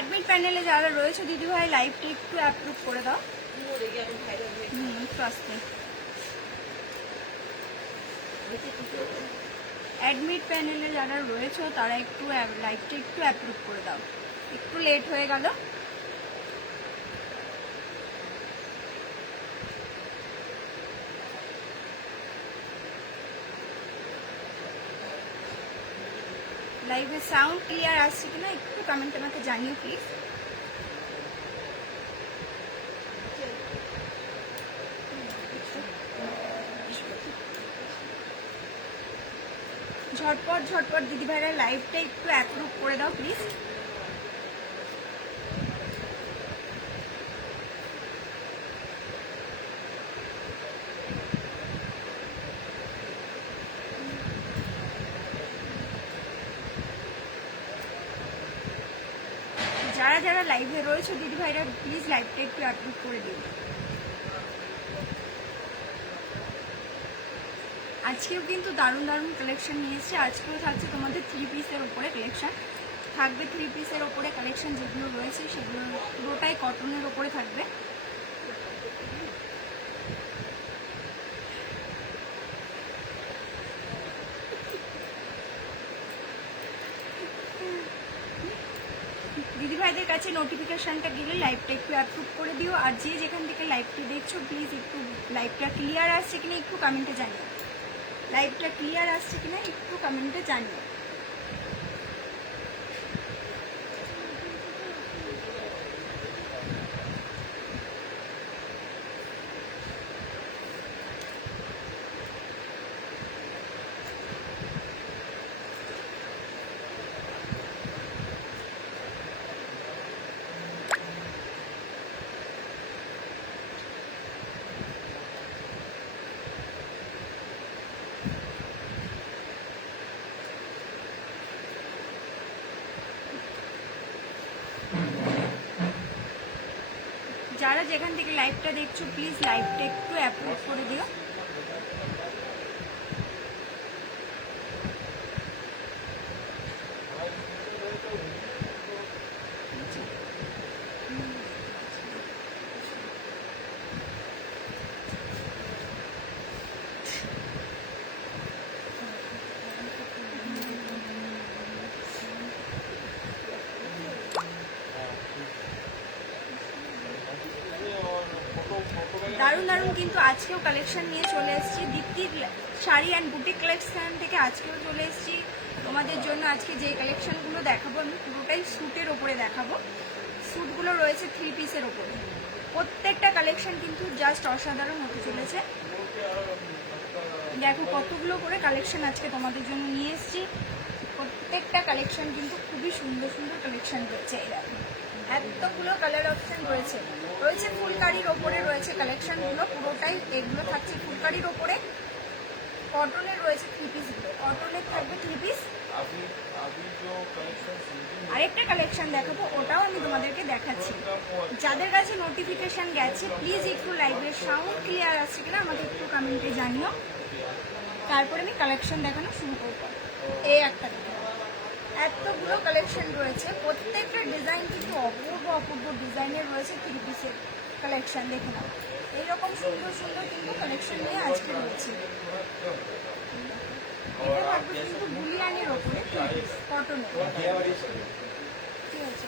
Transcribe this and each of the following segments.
Admit প্যানেলে যারা রয়েছে দিদিভাই লাইভটা একটু অ্যাপ্রুভ করে দাও। একটু আসতে অ্যাডমিট প্যানেলে যারা রয়েছে তারা একটু লাইভটা একটু অ্যাপ্রুভ করে দাও, একটু লেট হয়ে গেল। লাইভের সাউন্ড ক্লিয়ার আসছে কিনা একটু কমেন্ট আমাকে জানিও প্লিজ। ঝটপট ঝটপট দিদিভাইরা লাইভটা একটু অ্যাপ্রুভ করে দাও প্লিজ। যারা যারা লাইভে রয়েছে দিদিভাইরা প্লিজ লাইভটা একটু অ্যাপ্রুভ করে দিন। আজকেও কিন্তু দারুণ দারুণ কালেকশন নিয়ে এসেছে। আজকেও থাকছে তোমাদের 3 পিসের ওপরে কালেকশন থাকবে। 3 পিসের ওপরে কালেকশন যেগুলো রয়েছে সেগুলো পুরোটাই কটনের ওপরে থাকবে। দিদিভাইদের কাছে নোটিফিকেশনটা গেলে লাইভটা একটু অ্যাপ্রুভ করে দিও। আর যে যেখান থেকে লাইভটা দেখছো প্লিজ একটু লাইভটা ক্লিয়ার আসছে কিনা একটু কমেন্টে জানিও। লাইভটা ক্লিয়ার আসছে কিনা একটু কমেন্টে জানিও। যারা যেখান থেকে লাইভটা দেখছো প্লিজ লাইভটা একটু অ্যাপ্রুভ করে দিও। দারুণ দারুণ কিন্তু আজকেও কালেকশন নিয়ে চলে এসেছি দীপ্তির শাড়ি অ্যান্ড বুটিক কালেকশন থেকে। আজকেও চলে এসেছি তোমাদের জন্য। আজকে যে কালেকশনগুলো দেখাবো আমি পুরোটাই স্যুটের ওপরে দেখাবো। স্যুটগুলো রয়েছে 3 পিসের ওপরে। প্রত্যেকটা কালেকশন কিন্তু জাস্ট অসাধারণ হতে চলেছে। দেখো কতগুলো করে কালেকশন আজকে তোমাদের জন্য নিয়ে এসেছি। প্রত্যেকটা কালেকশন কিন্তু খুবই সুন্দর সুন্দর কালেকশন রয়েছে। এই দেখো এতগুলো কালার অপশন রয়েছে। রয়েছে ফুলকারির ওপরে রয়েছে কালেকশনগুলো পুরোটাই। এগুলো থাকছে ফুলকারির ওপরে। কটনের রয়েছে 3 পিসগুলো। কটনের থাকবে 3 পিস। আরেকটা কালেকশন দেখাবো, ওটাও আমি তোমাদেরকে দেখাচ্ছি। যাদের কাছে নোটিফিকেশন গেছে প্লিজ একটু লাইভের সাউন্ড ক্লিয়ার আসছে কিনা আমাকে একটু কমেন্টে জানিও। তারপরে আমি কালেকশন দেখানো শুরু করবো। এই একটা এতগুলো কালেকশন রয়েছে। প্রত্যেকটা ডিজাইন কিন্তু অপূর্ব অপূর্ব ডিজাইনের রয়েছে 3 পিসের কালেকশন। দেখে নাও এইরকম সুন্দর সুন্দর কিন্তু কালেকশন নিয়ে আজকে রয়েছে। এটা থাকবে কিন্তু বুলিয়ানের ওপরে কটনের। ঠিক আছে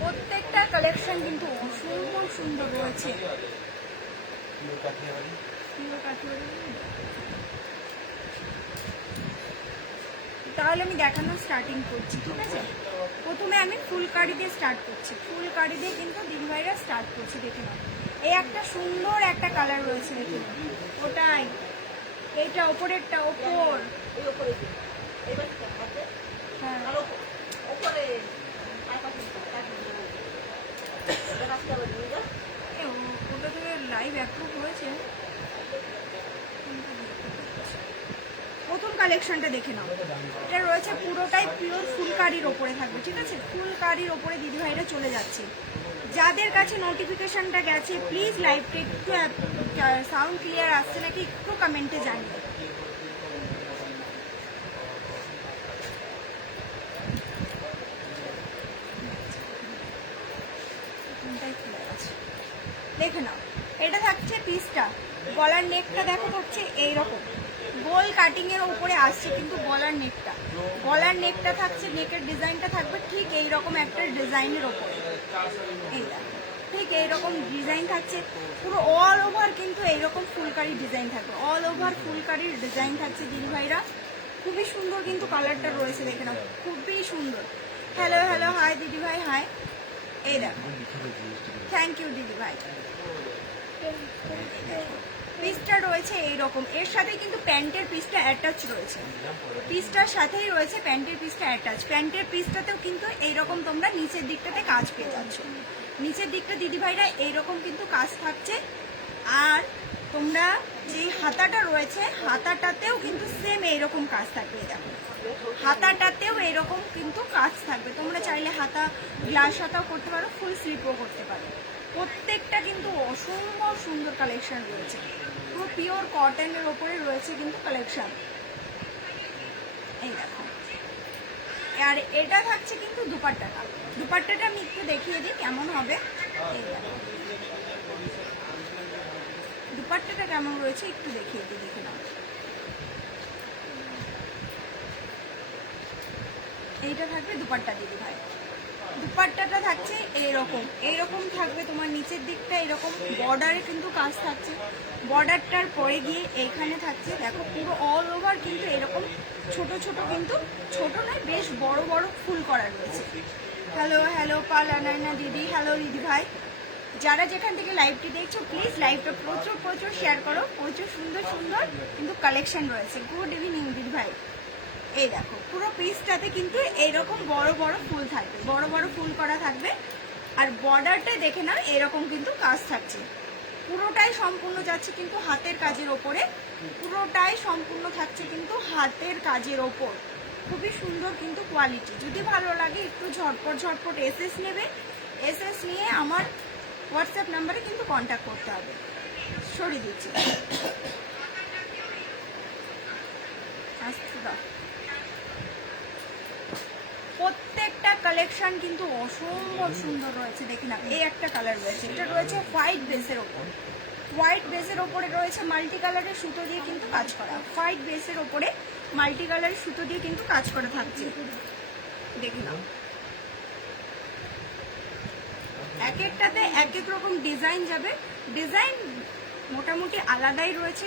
প্রত্যেকটা কালেকশন কিন্তু অসম্ভব সুন্দর রয়েছে। তাহলে আমি দেখানো স্টার্টিং করছি। ঠিক আছে প্রথমে আমি ফুলকারি দিয়ে স্টার্ট করছি। ফুলকারি দিয়ে কিন্তু দিদিভাইরা স্টার্ট করছি। দেখে নাও এই একটা সুন্দর একটা কালার রয়েছে। দেখে নাও ওটাই এইটা ওপরেরটা ওপর। হ্যাঁ ওটা থেকে লাইভ অ্যাপ্রুভ হয়েছে। প্রথম কালেকশনটা দেখে নাও। এটা রয়েছে পুরোটাই পিওর ফুলকারির ওপরে থাকবে। ঠিক আছে ফুলকারির ওপরে দিদিভাইরা চলে যাচ্ছে। যাদের কাছে নোটিফিকেশনটা গেছে প্লিজ লাইভটা একটু সাউন্ড ক্লিয়ার আসছে নাকি একটু কমেন্টে জানিয়ে। দেখে নাও, এটা থাকছে পিসটা, গলার নেকটা দেখো থাকছে এইরকম গোল কাটিং এর উপরে আসছে, কিন্তু গলার নেকটা থাকছে, নেকের ডিজাইনটা থাকবে ঠিক এইরকম একটা ডিজাইনের ওপরে, এই দেখো ঠিক এইরকম ডিজাইন থাকছে, পুরো অল ওভার কিন্তু এইরকম ফুলকারি ডিজাইন থাকবে, অল ওভার ফুলকারির ডিজাইন থাকছে দিদি ভাইরা। খুবই সুন্দর কিন্তু কালারটা রয়েছে, দেখে নাও খুবই সুন্দর। হ্যালো হ্যালো, হাই দিদি ভাই, হাই। এই দেখো, থ্যাংক ইউ দিদি ভাই। পিসটা রয়েছে এইরকম, এর সাথে কিন্তু প্যান্টের পিসটা অ্যাটাচ রয়েছে, পিসটার সাথেই রয়েছে প্যান্টের পিসটা অ্যাটাচ। প্যান্টের পিসটাতেও কিন্তু এইরকম তোমরা নিচের দিকটাতে কাজ পেয়ে যাচ্ছ, নিচের দিকটা দিদিভাইরা এইরকম কিন্তু কাজ থাকছে। আর তোমরা যে হাতাটা রয়েছে হাতাটাতেও কিন্তু সেম এইরকম কাজ থাকবে, দেখো হাতাটাতেও এরকম কিন্তু কাজ থাকবে। তোমরা চাইলে হাতা গ্লাস হাতাও করতে পারো, ফুল স্লিপও করতে পারো। প্রত্যেকটা কিন্তু অসম্ভব সুন্দর কালেকশন রয়েছে, পুরো পিওর কটনের ওপরে রয়েছে কিন্তু কালেকশন। এই দেখো, আর এটা থাকছে কিন্তু দুপাট্টাটা, দুপাট্টাটা আমি একটু দেখিয়ে দিই কেমন হবে। এই দেখো দুপাট্টাটা কেমন রয়েছে একটু দেখিয়ে দিই, দেখে নাও। এইটা থাকবে দুপাট্টা দিদি ভাই, দুপাট্টাটা থাকছে এইরকম থাকবে। তোমার নিচের দিকটা এরকম বর্ডারে কিন্তু কাজ থাকছে, বর্ডারটার পরে গিয়ে এইখানে থাকছে দেখো পুরো অল ওভার কিন্তু এরকম ছোট ছোট, কিন্তু ছোট নয় বেশ বড় বড় ফুল করা রয়েছে। হ্যালো হ্যালো পালানাইনা দিদি, হ্যালো দিদি ভাই। যারা যেখান থেকে লাইভটি দেখছো প্লিজ লাইভটা প্রচুর প্রচুর শেয়ার করো, প্রচুর সুন্দর সুন্দর কিন্তু কালেকশন রয়েছে। গুড ইভিনিং দিদি ভাই। এই দেখো পুরো পিসটাতে কিন্তু এইরকম বড় বড় ফুল থাকবে, বড় বড় ফুল করা থাকবে। আর বর্ডারটা দেখে নাও এরকম কিন্তু কাজ থাকছে, পুরোটাই সম্পূর্ণ যাচ্ছে কিন্তু হাতের কাজের ওপরে, পুরোটাই সম্পূর্ণ থাকছে কিন্তু হাতের কাজের ওপর। খুবই সুন্দর কিন্তু কোয়ালিটি। যদি ভালো লাগে একটু ঝটপট ঝটপট এসএস নেবে, এসএস নিয়ে আমার হোয়াটসঅ্যাপ নাম্বারে কিন্তু কন্ট্যাক্ট করতে হবে। সরিয়ে দিচ্ছি, আচ্ছা প্রত্যেকটা কালেকশন কিন্তু অসম্ভব সুন্দর রয়েছে। দেখি না, এই একটা কালার রয়েছে, এটা রয়েছে হোয়াইট বেসের ওপর, হোয়াইট বেসের ওপরে রয়েছে মাল্টি কালারের সুতো দিয়ে কিন্তু কাজ করা, হোয়াইট বেসের ওপরে মাল্টি কালারের সুতো দিয়ে কিন্তু কাজ করা থাকছে। দেখি না, এক একটাতে এক এক রকম ডিজাইন যাবে, ডিজাইন মোটামুটি আলাদাই রয়েছে,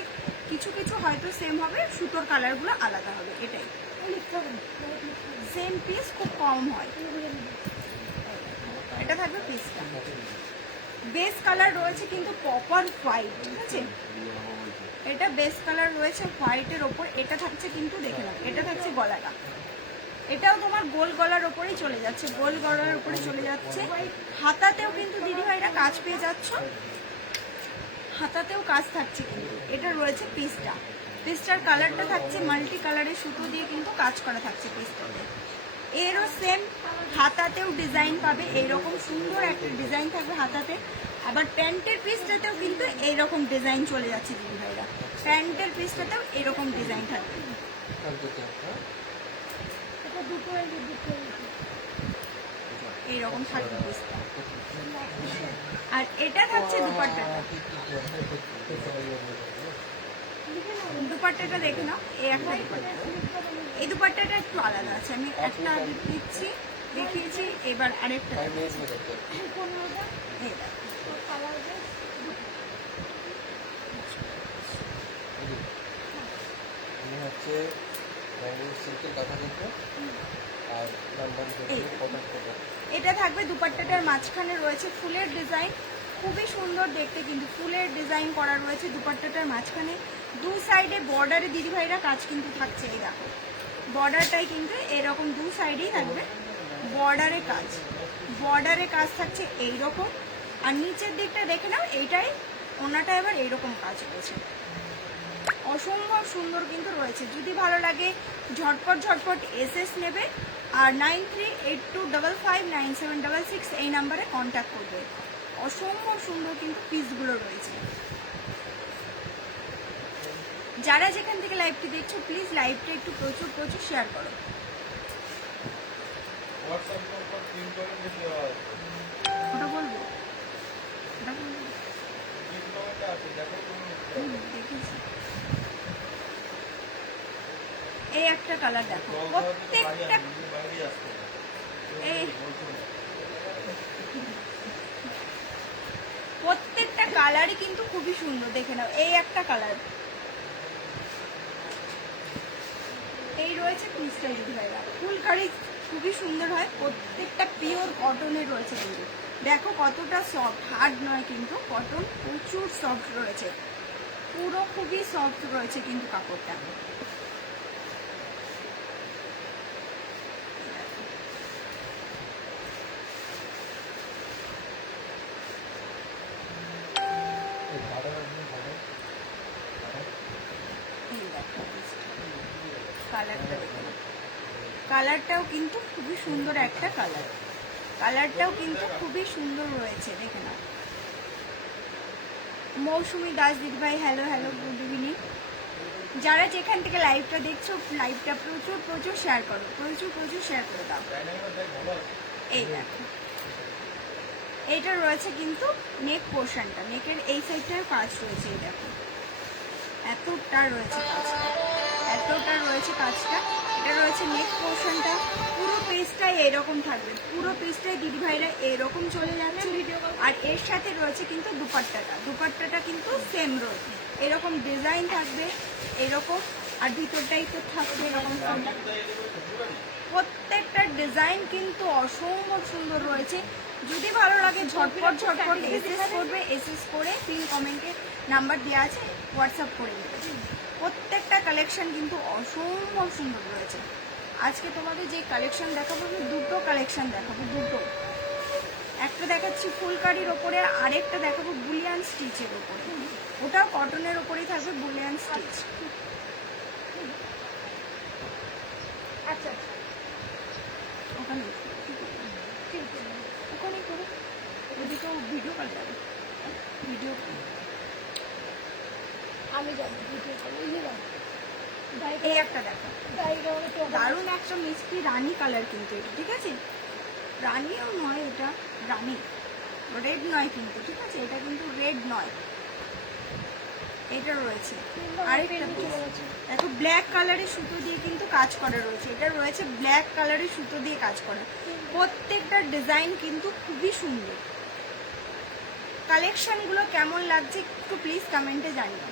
কিছু কিছু হয়তো সেম হবে, সুতোর কালারগুলো আলাদা হবে, এটাই। সেম পিস খুব কম হয়। এটা থাকবে পিসটা, বেস কালার রয়েছে কিন্তু প্রপার হোয়াইট, ঠিক আছে। এটা বেস কালার রয়েছে হোয়াইটের ওপর, এটা থাকছে কিন্তু দেখে নাও, এটা থাকছে গলাটা, এটাও তোমার গোল গলার ওপরেই চলে যাচ্ছে, গোল গলার ওপরে চলে যাচ্ছে। হাতাতেও কিন্তু দিদিভাইরা কাজ পেয়ে যাচ্ছ, হাতাতেও কাজ থাকছে কিন্তু। এটা রয়েছে পিসটা, পিসটার কালারটা থাকছে মাল্টি কালারের সুতো দিয়ে কিন্তু কাজ করা থাকছে পিসটাতে। এরও সেম হাতাতেও ডিজাইন পাবে, এইরকম সুন্দর একটা ডিজাইন থাকবে হাতাতে। আবার প্যান্টের পিসটাতেও কিন্তু এইরকম ডিজাইন চলে যাচ্ছে দিদিভাইরা, প্যান্টের পিসটাতেও এরকম ডিজাইন থাকবে, এইরকম থাকবে পিসটা। আর এটা থাকছে দুপাট্টাটা, দুপাট্টাটা দেখে নাও, এই একটা দুপাট্টা, এই দুপাট্টাটা একটু আলাদা আছে, আমি একটা দিচ্ছি দেখিয়েছি, এবার আরেকটা এটা থাকবে। দুপাট্টাটার মাঝখানে রয়েছে ফুলের ডিজাইন, খুবই সুন্দর দেখতে কিন্তু ফুলের ডিজাইন করা রয়েছে দুপাট্টাটার মাঝখানে। দু সাইডে বর্ডারে দিদিভাইরা কাজ কিন্তু থাকছে, এই দেখো বর্ডারটাই কিন্তু এরকম দু সাইডেই থাকবে বর্ডারে কাজ, বর্ডারে কাজ থাকছে এইরকম। আর নিচের দিকটা দেখে নাও, এইটাই ওনাটা এবার এইরকম কাজ রয়েছে, অসম্ভব সুন্দর কিন্তু রয়েছে। যদি ভালো লাগে ঝটপট ঝটপট এসএস নেবে, আর 9382559766 এই নাম্বারে কন্ট্যাক্ট করবে। অসম্ভব সুন্দর কিন্তু পিসগুলো রয়েছে। যারা যেখান থেকে লাইভটি দেখছো প্লিজ লাইভটা একটু প্রচুর প্রচুর শেয়ার করো। ওটা বলবো, দেখেছি। এই একটা কালার দেখো, প্রত্যেকটা কালারই কিন্তু খুবই সুন্দর। দেখে নাও, এই একটা কালার, এই রয়েছে পিসটা যদি ভাইরা ফুলকারি খুবই সুন্দর হয়। প্রত্যেকটা পিওর কটনের রয়েছে কিন্তু, দেখো কতটা সফট, হার্ড নয় কিন্তু, কটন প্রচুর সফট রয়েছে, পুরো খুবই সফট রয়েছে কিন্তু কাপড়টা। কালারটাও কিন্তু খুবই সুন্দর একটা কালার, কালারটাও কিন্তু খুবই সুন্দর রয়েছে। দেখে নাও। মৌসুমী দাস দিদি ভাই, হ্যালো হ্যালো, গুড ইভিনিং। যারা যেখান থেকে লাইভটা দেখছো লাইভটা প্রচুর প্রচুর শেয়ার করো, প্রচুর প্রচুর শেয়ার করে দাও। এই দেখো, এইটা রয়েছে কিন্তু নেক পোর্শনটা, নেকের এই সাইডটার কাজ রয়েছে। এই দেখো এতটা রয়েছে কাজটা, এতটা রয়েছে কাজটা। এটা রয়েছে নেক পোর্শনটা, পুরো পেজটাই এরকম থাকবে, পুরো পেজটাই দিদি ভাইরা এরকম চলে যাচ্ছে ভিডিও। আর এর সাথে রয়েছে কিন্তু দুপাট্টাটা, দুপাট্টাটা কিন্তু সেম রয়েছে, এরকম ডিজাইন থাকবে এরকম, আর ভিতরটাই তো থাকবে এরকম। প্রত্যেকটা ডিজাইন কিন্তু অসম্ভব সুন্দর রয়েছে। যদি ভালো লাগে ঝটপট ঝটপট এসএস করবে, এসএস করে পিন কমেন্টে নাম্বার দেওয়া আছে, হোয়াটসঅ্যাপ করে দেবে। প্রত্যেকটা কালেকশন কিন্তু অসম্ভব সুন্দর রয়েছে। আজকে তোমাদের যে কালেকশন দেখাবো, দুটো কালেকশন দেখাবো, দুটো। একটা দেখাচ্ছি ফুলকারির ওপরে, আরেকটা দেখাবো বুলিয়ান স্টিচের ওপরে, ওটাও কটনের ওপরেই থাকবে, বুলিয়ান স্টিচ। আচ্ছা ওখানে ওখানে করো, ওদিকেও ভিডিও কল যাবে, ভিডিও আমি যাবো ভিডিও কল, ওই যে যাবো। এই একটা দেখো, দারুণ একটা মিষ্টি রানী কালার কিন্তু এটা, ঠিক আছে? রানীও নয়, এটা রানী, রেড নয় কিন্তু, ঠিক আছে? এটা কিন্তু রেড নয়, এটা রয়েছে আরেকটা দেখো ব্ল্যাক কালারের সুতো দিয়ে কিন্তু কাজ করা রয়েছে। এটা রয়েছে ব্ল্যাক কালারের সুতো দিয়ে কাজ করা, প্রত্যেকটা ডিজাইন কিন্তু খুবই সুন্দর। কালেকশনগুলো কেমন লাগছে একটু প্লিজ কমেন্টে জানিও।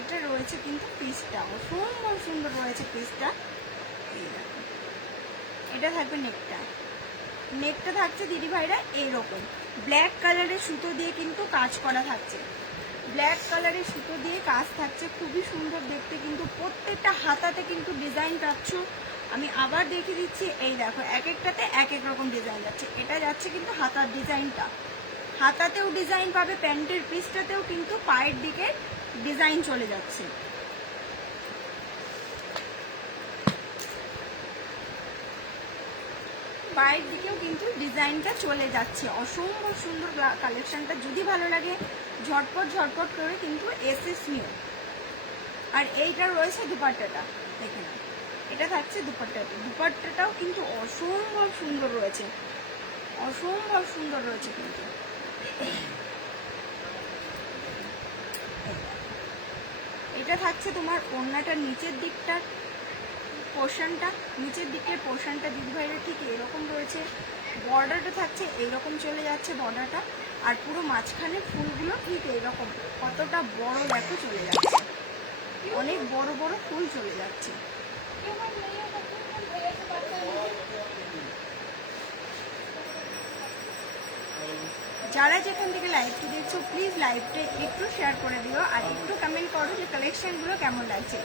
এটা রয়েছে কিন্তু পিসটা অসম্ভব সুন্দর রয়েছে পিসটা। এটা থাকবে নেকটা, নেকটা থাকছে দিদি ভাইরা এইরকম ব্ল্যাক কালারের সুতো দিয়ে কিন্তু কাজ করা থাকছে, ব্ল্যাক কালারের সুতো দিয়ে কাজ থাকছে, খুবই সুন্দর দেখতে কিন্তু। প্রত্যেকটা হাতাতে কিন্তু ডিজাইন পাচ্ছ, আমি আবার দেখিয়ে দিচ্ছি। এই দেখো এক একটাতে এক এক রকম ডিজাইন যাচ্ছে। এটা যাচ্ছে কিন্তু হাতার ডিজাইনটা, হাতাতেও ডিজাইন পাবে, প্যান্টের পিসটাতেও কিন্তু পায়ের দিকে ডিজাইন চলে যাচ্ছে। পায়ের দিকেও কিন্তু ডিজাইনটা চলে যাচ্ছে। অসম্ভব সুন্দর কালেকশনটা। যদি ভালো লাগে ঝটপট ঝটপট করে কিন্তু এসএস নিও। আর এইটা রয়েছে দুপাট্টাটা, দেখে না, এটা থাকছে দুপাট্টাটা, দুপাট্টাটাও কিন্তু অসম্ভব সুন্দর রয়েছে, অসম্ভব সুন্দর রয়েছে কিন্তু। এটা থাকছে তোমার ওড়নাটার নিচের দিকটার পোর্শনটা, নিচের দিকের পোর্শনটা দিদি ভাইয়ের ঠিক এরকম রয়েছে, বর্ডারটা থাকছে এইরকম চলে যাচ্ছে বর্ডারটা, আর পুরো মাঝখানে ফুলগুলো ঠিক এইরকম, কতটা বড় দেখো চলে যাচ্ছে, অনেক বড় বড় ফুল চলে যাচ্ছে। যারা যেখান থেকে লাইভটি দেখছো প্লিজ লাইভটা একটু শেয়ার করে দিও, আর একটু কমেন্ট করো যে কালেকশনগুলো কেমন লাগছে।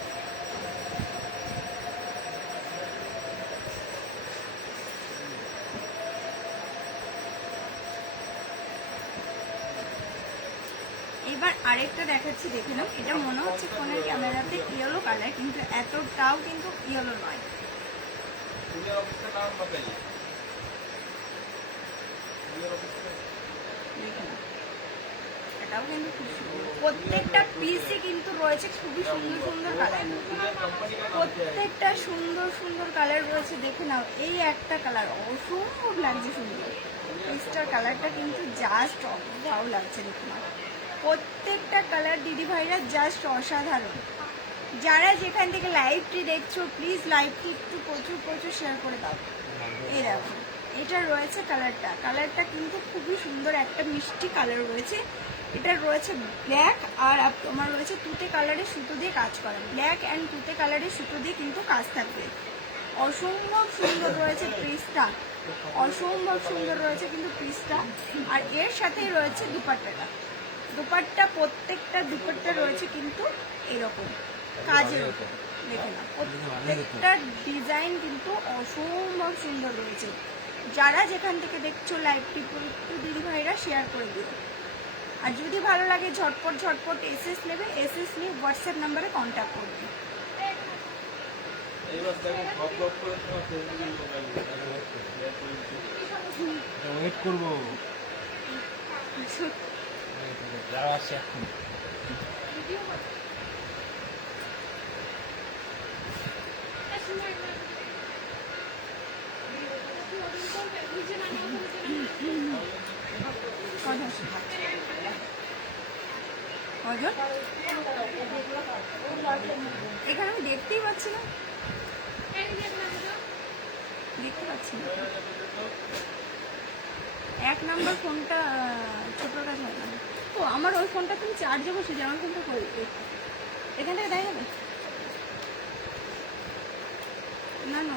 এবার আরেকটা দেখাচ্ছি, দেখে নাও। এটা মনে হচ্ছে ফোনের ক্যামেরাতে ইয়েলো কালার, কিন্তু এতটাও কিন্তু ইয়েলো নয়। এটাও কিন্তু খুব সুন্দর, প্রত্যেকটা পিসই কিন্তু রয়েছে খুবই সুন্দর সুন্দর কালার, প্রত্যেকটা সুন্দর সুন্দর কালার রয়েছে। দেখে নাও, এই একটা কালার অসম্ভব লাগছে সুন্দর, পিসটার কালারটা কিন্তু জাস্ট ভালো লাগছে। দেখে নাও, প্রত্যেকটা কালার দিদি ভাইরা জাস্ট অসাধারণ। যারা যেখান থেকে লাইভটি দেখছো প্লিজ লাইভটি একটু প্রচুর প্রচুর শেয়ার করে দাও। এই দেখো, এটা রয়েছে কালারটা কিন্তু খুবই সুন্দর, একটা মিষ্টি কালার রয়েছে। এটা রয়েছে ব্ল্যাক আর তোমার রয়েছে তুতে কালারের সুতো দিয়ে কাজ করা, ব্ল্যাক অ্যান্ড তুতে কালারের সুতো দিয়ে কিন্তু কাজ থাকবে। অসম্ভব সুন্দর রয়েছে পিসটা, অসম্ভব সুন্দর রয়েছে কিন্তু পিসটা। আর এর সাথেই রয়েছে দুপাট্টা, প্রত্যেকটা দুপাট্টা রয়েছে কিন্তু এরকম কাজের উপর। দেখে না, প্রত্যেকটা ডিজাইন কিন্তু অসম্ভব সুন্দর রয়েছে। যারা যেখান থেকে দেখছো লাইভটি একটু দিদি ভাইরা শেয়ার করে দিও। আর যদি ভালো লাগে ঝটপট এসএস নেবে, এসএস নিয়ে হোয়াটসঅ্যাপ নাম্বারে কন্ট্যাক্ট করবে। ওয়েট করবো, যারা আসছে এখন। এখানে আমি দেখতেই পাচ্ছি না, দেখতে পাচ্ছি না। 1 নম্বর ফোনটা ছোটোর কাছে হয় না। ও আমার ওই ফোনটা তুমি চার্জে বসে যে আমার ফোনটা করি এখান থেকে দেয় যাবে না? না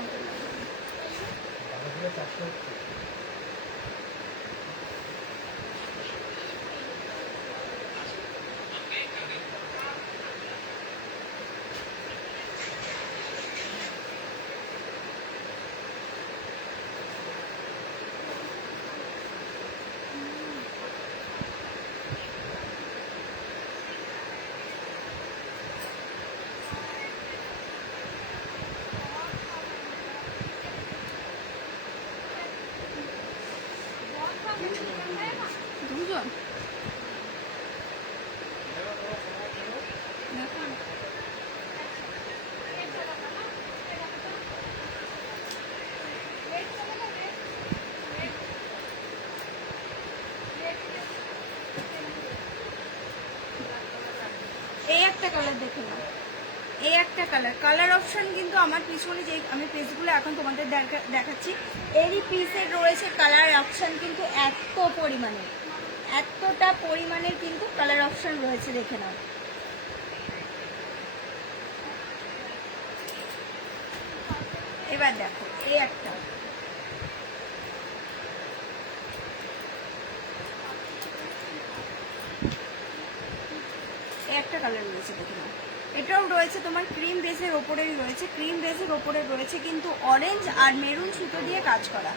দুজন এই একটা কালার দেখে নাও, এই একটা কালার অপশন কিন্তু আমার পিছনে যে আমি পিসগুলো এখন তোমাদের দেখাচ্ছি, এরই পিসের রয়েছে কালার অপশন কিন্তু এতটা পরিমাণের কিন্তু কালার অপশন রয়েছে। দেখে নাও, এবার দেখো এই একটা কালার রয়েছে। দেখে নাও, এটাও রয়েছে তোমার ক্রিম বেসের ওপরেই রয়েছে, ক্রিম বেসের ওপরে রয়েছে কিন্তু অরেঞ্জ আর মেরুন সুতো দিয়ে কাজ করা,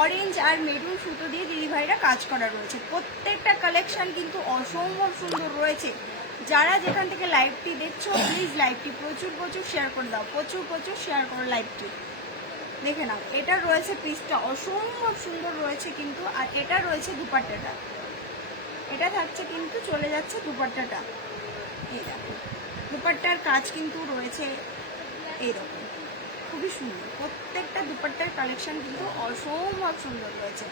অরেঞ্জ আর মেরুন সুতো দিয়ে দিদিভাইরা কাজ করা রয়েছে। প্রত্যেকটা কালেকশন কিন্তু অসম্ভব সুন্দর রয়েছে। যারা যেখান থেকে লাইভটি দেখছো প্লিজ লাইভটি প্রচুর শেয়ার করে দাও, প্রচুর শেয়ার করো লাইভটি। দেখে নাও, এটা রয়েছে পিসটা অসম্ভব সুন্দর রয়েছে কিন্তু। আর এটা রয়েছে দুপাট্টাটা, এটা থাকছে কিন্তু চলে যাচ্ছে দুপাট্টাটা। এই দেখো, দুপাট্টার কাজ কিন্তু রয়েছে এইরকম, খুবই সুন্দর। প্রত্যেকটা দুপাট্টার কালেকশন কিন্তু অসম্ভব সুন্দর রয়েছে।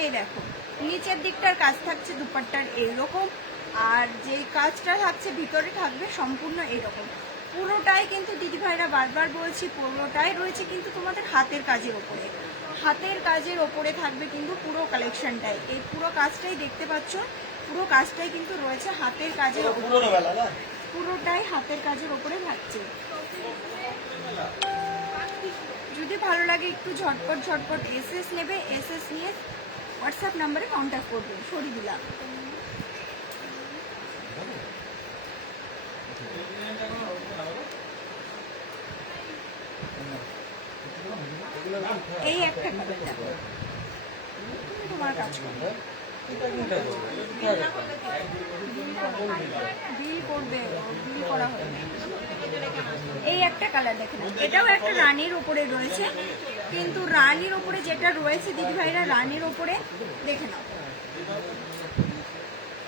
এই দেখো, নিচের দিকটার কাজ থাকছে দুপাট্টার এইরকম, আর যে কাজটা থাকছে ভিতরে থাকবে সম্পূর্ণ এইরকম। পুরোটাই কিন্তু দিদিভাইরা বারবার বলছি, পুরোটাই রয়েছে কিন্তু তোমাদের হাতের কাজের ওপরে, হাতের কাজের ওপরে থাকবে কিন্তু পুরো কালেকশনটাই। এই পুরো কাজটাই দেখতে পাচ্ছ, পুরো কাজটাই কিন্তু রয়েছে হাতের কাজের ওপরে, পুরোটাই হাতের কাজের ওপরে থাকছে। যদি ভালো লাগে একটু ঝটপট এসএস নেবে, এসএস নিয়ে হোয়াটসঅ্যাপ নাম্বারে কন্ট্যাক্ট করবে। সরিয়ে দিলাম। এই একটা কালার দেখো, তুমি তোমার কাজ করবে, বিল করবে, বিল করা হবে। এই একটা কালার দেখেন, এটাও একটা রানীর ওপরে রয়েছে, কিন্তু রানীর ওপরে যেটা রয়েছে দিদিভাইরা, রানীর ওপরে দেখে নাও,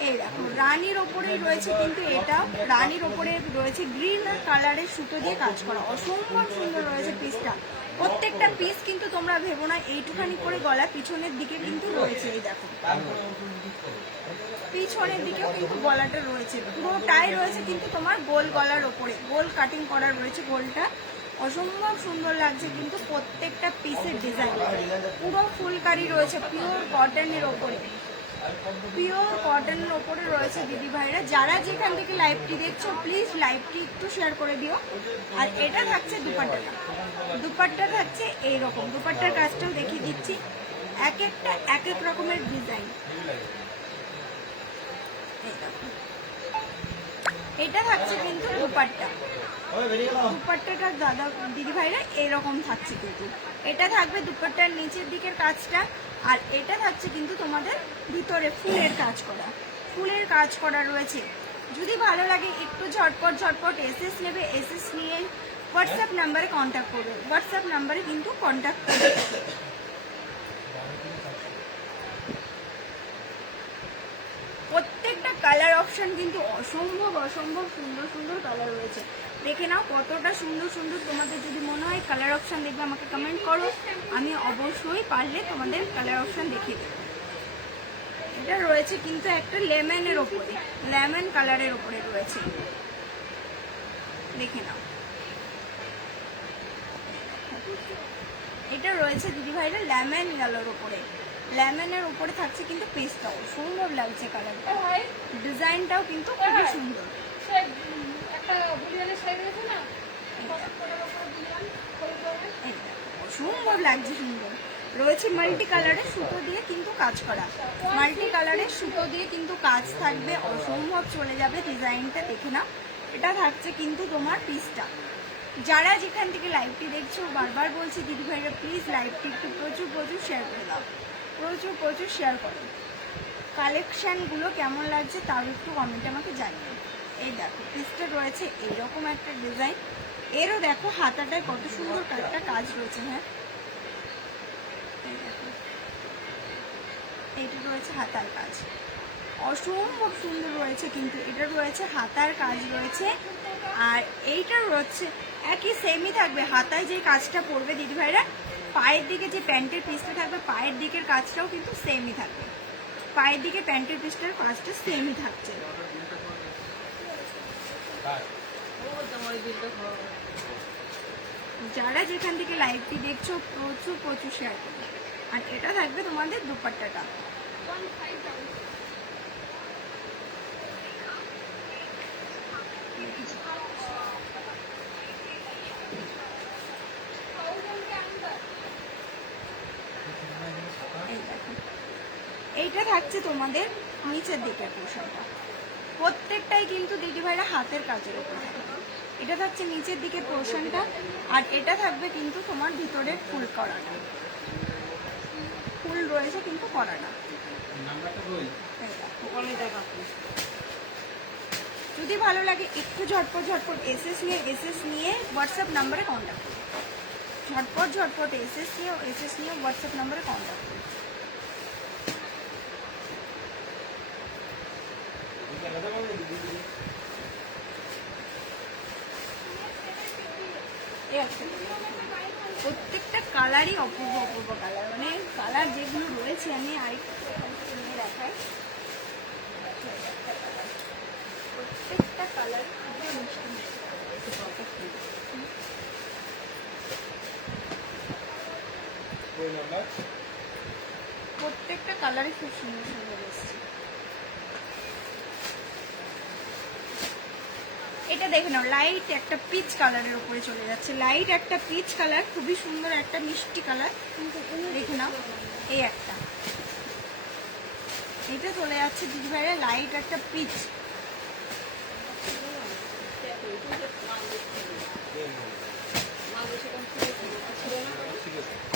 এই দেখো রানীর ওপরেই রয়েছে, কিন্তু এটা রানীর ওপরে রয়েছে গ্রিন কালারের সুতো দিয়ে কাজ করা, অসম্ভব সুন্দর রয়েছে পিসটা। প্রত্যেকটা পিস কিন্তু তোমরা ভেবো না এইটুখানি করে গলা, পিছনের দিকে কিন্তু রয়েছে, এই দেখো পিছনের দিকেও কিন্তু গলাটা রয়েছে, পুরোটাই রয়েছে কিন্তু তোমার গোল গলার ওপরে, গোল কাটিং করা রয়েছে, গোলটা অসম্ভব সুন্দর লাগছে কিন্তু প্রত্যেকটা পিসের ডিজাইন, পুরো ফুলকারি রয়েছে পিওর কটনের ওপরে, পিওর কটনের ওপরে রয়েছে দিদি ভাইরা। যারা যেখান থেকে লাইভটি দেখছো প্লিজ লাইভটি একটু শেয়ার করে দিও। আর এটা থাকছে দুপাট্টাটা, দুপাট্টা থাকছে এইরকম, দুপাট্টার কাজটাও দেখিয়ে দিচ্ছি, এক একটা এক এক রকমের ডিজাইন। এটা থাকছে কিন্তু দুপাট্টা, দুপাট্টাটা দাদা দিদি ভাইরা এরকম থাকছে কিন্তু, এটা থাকবে দুপাট্টার নিচের দিকের কাজটা, আর এটা থাকছে কিন্তু তোমাদের ভিতরে ফুলের কাজ করা, ফুলের কাজ করা রয়েছে। যদি ভালো লাগে একটু ঝটপট ঝটপট এসএস নেবে, এসএস নিয়ে হোয়াটসঅ্যাপ নাম্বারে কন্ট্যাক্ট করবে, হোয়াটসঅ্যাপ নাম্বারে কিন্তু কন্ট্যাক্ট করবে। প্রত্যেকটা কালার অপশন কিন্তু অসম্ভব অসম্ভব সুন্দর সুন্দর কালার রয়েছে, দেখে নাও কতটা সুন্দর সুন্দর। তোমাদের যদি মনে হয় কালার অপশন দেখবে আমাকে কমেন্ট করো, আমি অবশ্যই পারলে তোমাদের কালার অপশন দেখিয়ে দেবো। এটা রয়েছে কিন্তু একটা লেমনের ওপরে, লেমন কালারের ওপরে রয়েছে, দেখে নাও। এটা রয়েছে দিদিভাইরা লেমন কালার ওপরে, লেমনের উপরে থাকছে কিন্তু পেস্টটাও সুন্দর লাগছে, কালারটা ডিজাইনটাও কিন্তু খুবই সুন্দর, সুন্দর লাগছে, সুন্দর রয়েছে। মাল্টি কালারের সুতো দিয়ে কিন্তু কাজ করা, মাল্টি কালারের সুতো দিয়ে কিন্তু কাজ থাকবে, অসম্ভব চলে যাবে ডিজাইনটা, দেখে না। এটা থাকছে কিন্তু তোমার পিসটা। যারা যেখান থেকে লাইভটি দেখছো বারবার বলছি দিদিভাইরা প্লিজ লাইভটি একটু প্রচুর প্রচুর শেয়ার করে দাও, প্রচুর প্রচুর শেয়ার করো। কালেকশানগুলো কেমন লাগছে তাও একটু কমেন্টে আমাকে জানিও। এই দেখো পিসটা রয়েছে এইরকম একটা ডিজাইন, এরও দেখো হাতাটায় কত সুন্দর একটা কাজ রয়েছে। হ্যাঁ এইটা রয়েছে হাতার কাজ, অসম্ভব সুন্দর রয়েছে কিন্তু, এটা রয়েছে হাতার কাজ রয়েছে, আর এইটা রয়েছে একই সেমই থাকবে। হাতায় যে কাজটা পড়বে দিদিভাইরা, পায়ের দিকে যে প্যান্টের পিসটা থাকবে পায়ের দিকের কাজটাও কিন্তু সেমই থাকবে, পায়ের দিকে প্যান্টের পিসটার কাজটা সেমই থাকছে। যারা যেখান থেকে লাইভটি দেখছো প্রচুর প্রচুর শেয়ার করবে। আর এটা থাকবে তোমাদের দুপাট্টাটা, এইটা থাকছে তোমাদের নিচের দিকের পোর্শনটা, প্রত্যেকটাই কিন্তু দিদিভাইরা হাতের কাজের উপর থাকবে। এটা থাকছে নিচের দিকের পোর্শনটা, আর এটা থাকবে কিন্তু তোমার ভিতরের ফুল করাটা, ফুল রয়েছে কিন্তু করাটা। যদি ভালো লাগে একটু ঝটপট ঝটপট এসএস নিয়ে হোয়াটসঅ্যাপ নাম্বারে কন্ট্যাক্ট করো, ঝটপট ঝটপট এসএস নিয়ে হোয়াটসঅ্যাপ নাম্বারে কন্ট্যাক্ট করো। প্রত্যেকটা কালারই অপূর্ব অপূর্ব কালার, মানে কালার যেগুলো রয়েছে আমি আরেকটু দেখাই, প্রত্যেকটা কালার প্রত্যেকটা কালারই খুব সুন্দর সুন্দর এসছে। এটা দেখে নাও লাইট একটা পিচ কালারের উপরে চলে যাচ্ছে, লাইট একটা পিচ কালার, খুবই সুন্দর একটা মিষ্টি কালার, দেখে নাও। এই একটা এটা চলে যাচ্ছে দিদিভাইরা লাইট একটা পিচ,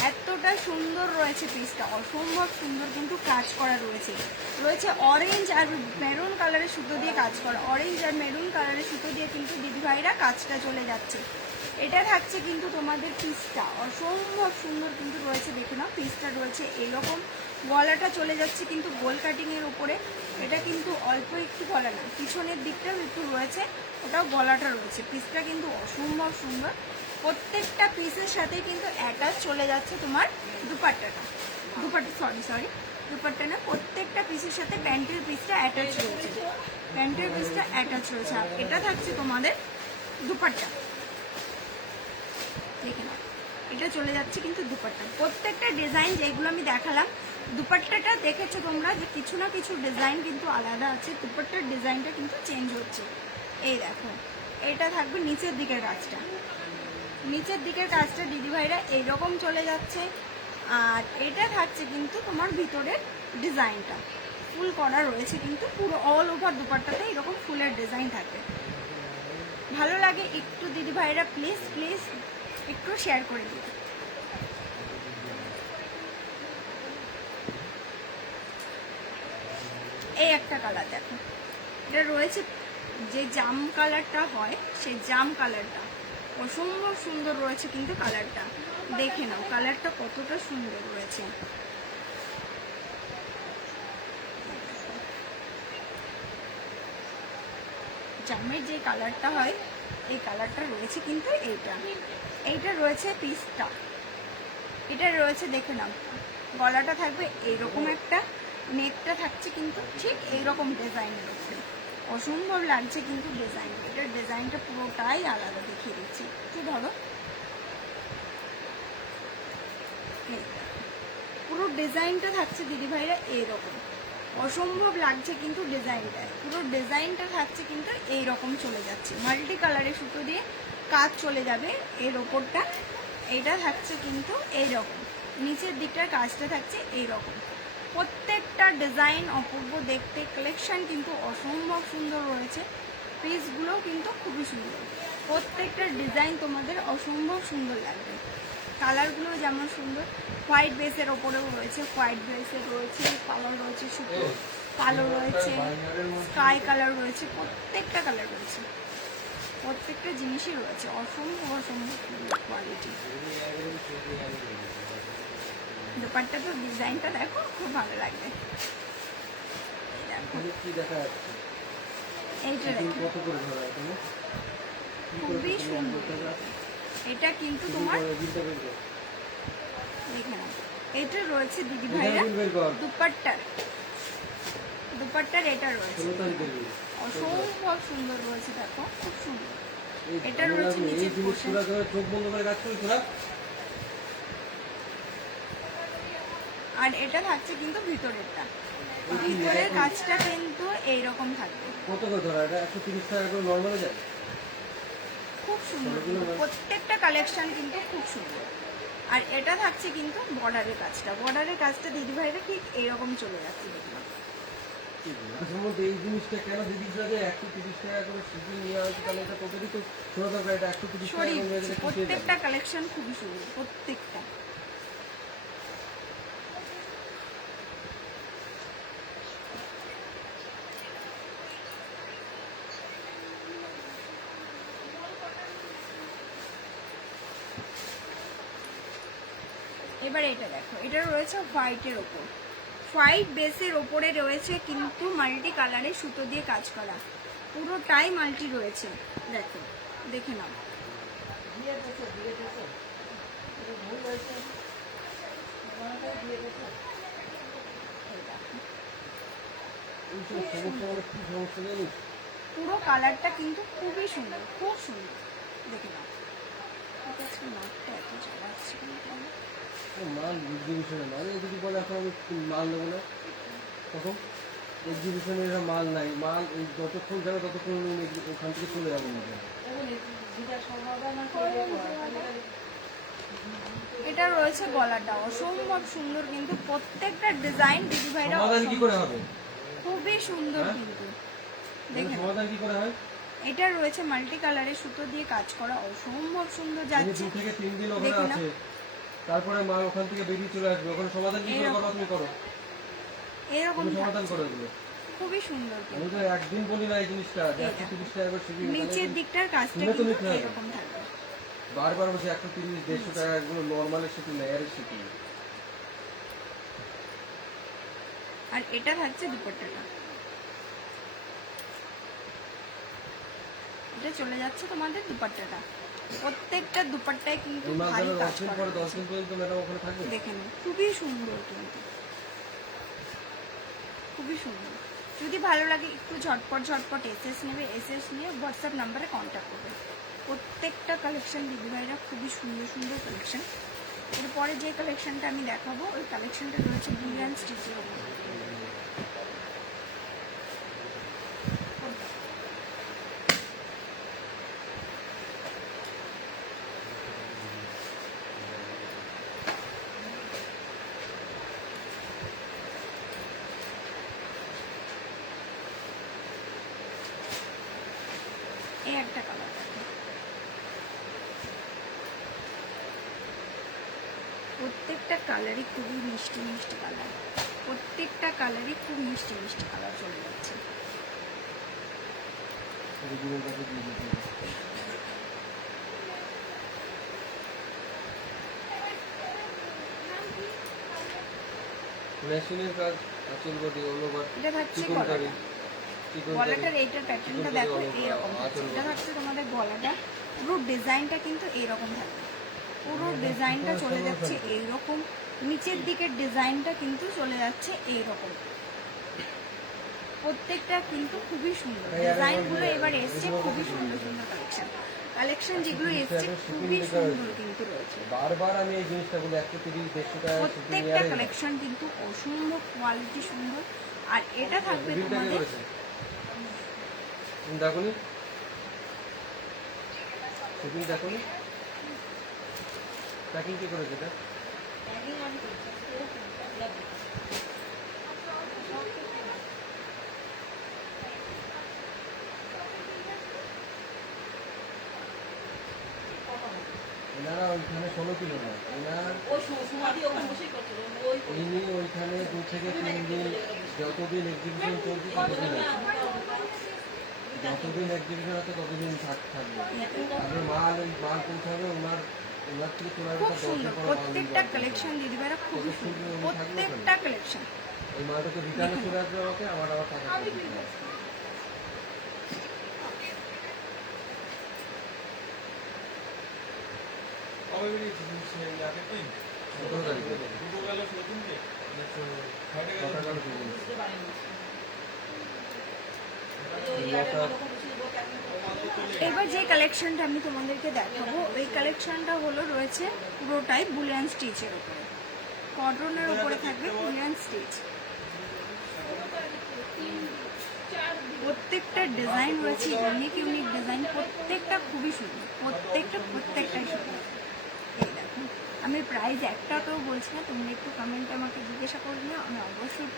এতটা সুন্দর রয়েছে পিসটা, অসম্ভব সুন্দর কিন্তু কাজ করা রয়েছে। রয়েছে অরেঞ্জ আর মেরুন কালারের সুতো দিয়ে কাজ করা, অরেঞ্জ আর মেরুন কালারের সুতো দিয়ে কিন্তু দিদিভাইরা কাজটা চলে যাচ্ছে। এটা থাকছে কিন্তু তোমাদের পিসটা, অসম্ভব সুন্দর কিন্তু রয়েছে। দেখে নাও পিসটা রয়েছে এরকম, গলাটা চলে যাচ্ছে কিন্তু গোল কাটিংয়ের উপরে। এটা কিন্তু অল্প একটু গলা না, পিছনের দিকটাও একটু রয়েছে, ওটাও গলাটা রয়েছে। পিসটা কিন্তু অসম্ভব সুন্দর। প্রত্যেকটা পিসের সাথে কিন্তু অ্যাটাচ চলে যাচ্ছে তোমার দুপাট্টাটা, দুপাট্টা না, প্রত্যেকটা পিসের সাথে প্যান্টের পিসটা অ্যাটাচ রয়েছে, প্যান্টের পিসটা অ্যাটাচ রয়েছে। আর এটা থাকছে তোমাদের দুপাট্টা, দেখে নাও এটা চলে যাচ্ছে কিন্তু দুপাট্টা। প্রত্যেকটা ডিজাইন যেগুলো আমি দেখালাম, দুপাট্টাটা দেখেছো তোমরা যে কিছু না কিছু ডিজাইন কিন্তু আলাদা আছে, দুপাট্টার ডিজাইনটা কিন্তু চেঞ্জ হচ্ছে। এই দেখো এটা থাকবে নিচের দিকের কাজটা, নিচের দিকের কাজটা দিদিভাইরা এইরকম চলে যাচ্ছে। আর এটা থাকছে কিন্তু তোমার ভিতরের ডিজাইনটা ফুল করা রয়েছে, কিন্তু পুরো অল ওভার দুপাট্টাতে এরকম ফুলের ডিজাইন থাকবে। ভালো লাগে একটু দিদিভাইরা প্লিজ প্লিজ একটু শেয়ার করে দিও। এই একটা কালার দেখো, এটা রয়েছে যে জাম কালারটা হয়, সেই জাম কালারটা অসম্ভব সুন্দর রয়েছে কিন্তু কালারটা। দেখে নাও কালারটা কতটা সুন্দর রয়েছে। জামের যে কালারটা হয় এই কালারটা রয়েছে কিন্তু এইটা রয়েছে পিসটা, এটা রয়েছে দেখে নাও গলাটা থাকবে এইরকম একটা, নেকটা থাকছে কিন্তু ঠিক এইরকম ডিজাইনের উপরে, অসম্ভব লাগছে কিন্তু ডিজাইন। এটার ডিজাইনটা পুরোটাই আলাদা, দেখিয়ে দিচ্ছি একটু ধরো। পুরো ডিজাইনটা থাকছে দিদিভাইরা এইরকম, অসম্ভব লাগছে কিন্তু ডিজাইনটা, পুরো ডিজাইনটা থাকছে কিন্তু এইরকম চলে যাচ্ছে। মাল্টি কালারের সুতো দিয়ে কাজ চলে যাবে এর ওপরটা। এটা থাকছে কিন্তু এইরকম, নিচের দিকটার কাজটা থাকছে এইরকম। প্রত্যেকটা ডিজাইন অপূর্ব দেখতে, কালেকশন কিন্তু অসম্ভব সুন্দর রয়েছে, পিসগুলো কিন্তু খুবই সুন্দর। প্রত্যেকটা ডিজাইন তোমাদের অসম্ভব সুন্দর লাগবে, কালারগুলো যেমন সুন্দর। হোয়াইট বেসের ওপরেও রয়েছে, হোয়াইট বেসের রয়েছে, কালার রয়েছে শুধু কালো রয়েছে, স্কাই কালার রয়েছে, প্রত্যেকটা কালার রয়েছে, প্রত্যেকটা জিনিসই রয়েছে অসম্ভব অসম্ভব কোয়ালিটি। দোপাট্টা তো ডিজাইনটা দেখো খুব ভালো লাগবে। এইটা দেখো খুবই সুন্দর, এটা কিন্তু তোমার দেখে নাও। এটা রয়েছে দিদি ভাইরা দুপাট্টার এটা রয়েছে অসম্ভব সুন্দর রয়েছে, দেখো খুব সুন্দর। এটা রয়েছে নিচের পোর্শন, আর এটা থাকছে কিন্তু ভিতরেরটা, ভিতরের কাজটা কিন্তু এইরকম থাকবে। কত করে ধরা এটা? 130 টাকা করে নরমালে যায়। খুব সুন্দর, প্রত্যেকটা কালেকশন কিন্তু খুব সুন্দর। আর এটা থাকছে কিন্তু বর্ডারের কাজটা, বর্ডারের কাজটা দিদিভাইরা ঠিক এইরকম চলে যাচ্ছে। দেখলাম এই জিনিসটা কেন দিদি যে 130 টাকা করে শিপিং নিয়ে আসছে, তাহলে এটা কতটি তো ছোট দরকার, এটা 130 টাকা করে। প্রত্যেকটা কালেকশন খুবই সুন্দর, প্রত্যেকটা। এবার এটা দেখো, এটা রয়েছে হোয়াইটের ওপর, হোয়াইট বেসের ওপরে রয়েছে কিন্তু মাল্টি কালারের সুতো দিয়ে কাজ করা, পুরোটাই মাল্টি রয়েছে। দেখো দেখে নাও, পুরো কালারটা কিন্তু খুবই সুন্দর, খুব সুন্দর। দেখে নাও নাকটা এত জ্বালা আসছে মাল এক্সিবিশনে মাল, যদি বলে এখন আমি মাল নেবো না, তখন এক্সিবিশনে এরা মাল নাই, মাল এই যতক্ষণ যাবে ততক্ষণ ওখান থেকে চলে যাবো। এটা রয়েছে গলাটা অসম্ভব সুন্দর কিন্তু প্রত্যেকটা ডিজাইন দিদিভাইরা কি করে হবে, খুবই সুন্দর কিন্তু। দেখেন সমাধান কি করে হয়? এটা রয়েছে মাল্টি কালারের সুতো দিয়ে কাজ করা, অসম্ভব সুন্দর যাচ্ছে। থেকে 3 দিন ওখানে আছে, তারপরে মাল ওখান থেকে বেরিয়ে চলে আসবে, ওখানে সমাধান কি করে করো তুমি করো, এরকম তুমি সমাধান থাকছে। করো এগুলো। খুবই সুন্দর আমি কিন্তু। তো একদিন বলি না এই জিনিসটা যে এই দেখো। 130 টাকা করে শিপিং, নিচের দিকটার কাজটা শুনে তো কিন্তু নিতে হবে। এরকম থাকবে। বারবার বলছি 130-150 টাকা, এগুলো নর্মালের শিপিং না, এর শিপিং। আর এটা থাকছে দুপাট্টাটা, এটা চলে যাচ্ছে তোমাদের দুপাট্টাটা। প্রত্যেকটা দুপাট্টায় কিন্তু এই মাল ভারী ধরো 10 কাজ দিন করা পরে 10 রয়েছে। দিন পর্যন্ত ম্যাডাম ওখানে থাকবে। দেখে নিন, খুবই সুন্দর কিন্তু, খুবই সুন্দর। যদি ভালো লাগে একটু ঝটপট ঝটপট এসএস নেবে, এসএস নিয়ে হোয়াটসঅ্যাপ নাম্বারে কন্ট্যাক্ট করবে। প্রত্যেকটা কালেকশন দিদিভাইরা খুবই সুন্দর সুন্দর কালেকশন। এরপরে যে কালেকশনটা আমি দেখাবো ওই কালেকশনটা রয়েছে বুলিয়ান স্টিচের ওপর। এই একটা কালার, প্রত্যেকটা কালারই খুবই মিষ্টি মিষ্টি কালার, প্রত্যেকটা কালারই খুব মিষ্টি মিষ্টি কালার চলে যাচ্ছে। দিদির কাছে দিয়ে দিতে হবে। মেশিনের কাজ, আঁচল বডি, অল ওভার, এটা থাকছে চিকনকারি, গলাটা, গলাটার এইটার প্যাটার্নটা দেখো এইরকম থাকছে। এটা থাকছে তোমাদের গলাটা, পুরো ডিজাইনটা কিন্তু এইরকম থাকবে, পুরো ডিজাইনটা চলে যাচ্ছে এইরকম, নিচের দিকের ডিজাইনটা কিন্তু চলে যাচ্ছে এইরকম। প্রত্যেকটা কিন্তু খুবই সুন্দর ডিজাইনগুলো এবার এসছে, খুবই সুন্দর সুন্দর কালেকশন, কালেকশন যেগুলো এসছে খুবই সুন্দর কিন্তু রয়েছে। বারবার আমি এই জিনিসটা বলি 130-150 টাকা শিপিং প্রত্যেকটা কালেকশন কিন্তু অসম্ভব কোয়ালিটি সুন্দর। আর এটা থাকবে তোমাদের, তুমি দেখোনি শিপিং, দেখোনি প্যাকিং কি করেছে এটা? এনারা ওইখানে 16 কিলো না, এনার ইনি ওইখানে 2 থেকে 3 দিন, যতদিন এক্সিবিশন চলছে ততদিন আছে, যতদিন এক্সিবিশন আছে ততদিন থাকবে। আপনার মাল পৌঁছাবে ওনার থেকে চলে আসবে খুব 10 সুন্দর পর মাল প্রত্যেকটা কালেকশন দিদিভাইরা, খুবই সুন্দর প্রত্যেকটা কালেকশন। ওই মালটাকে রিটার্নে চলে আসবে আমাকে, আমার আবার টাকা ফেরত দিতে হবে। কত তারিখে? কটা কাল করবেন? এবার যে কালেকশনটা আমি তোমাদেরকে দেখাবো ওই কালেকশনটা হলো রয়েছে পুরোটাই বুলিয়ান স্টিচের উপরে, কটনের উপরে থাকবে বুলিয়ান স্টিচ। প্রত্যেকটা ডিজাইন রয়েছে ইউনিক ইউনিক ডিজাইন, প্রত্যেকটা খুবই সুন্দর, প্রত্যেকটাই সুন্দর। এই দেখো, আমি প্রাইস একটাতেও বলছি না, তোমরা একটু কমেন্টে আমাকে জিজ্ঞাসা করলে আমি অবশ্যই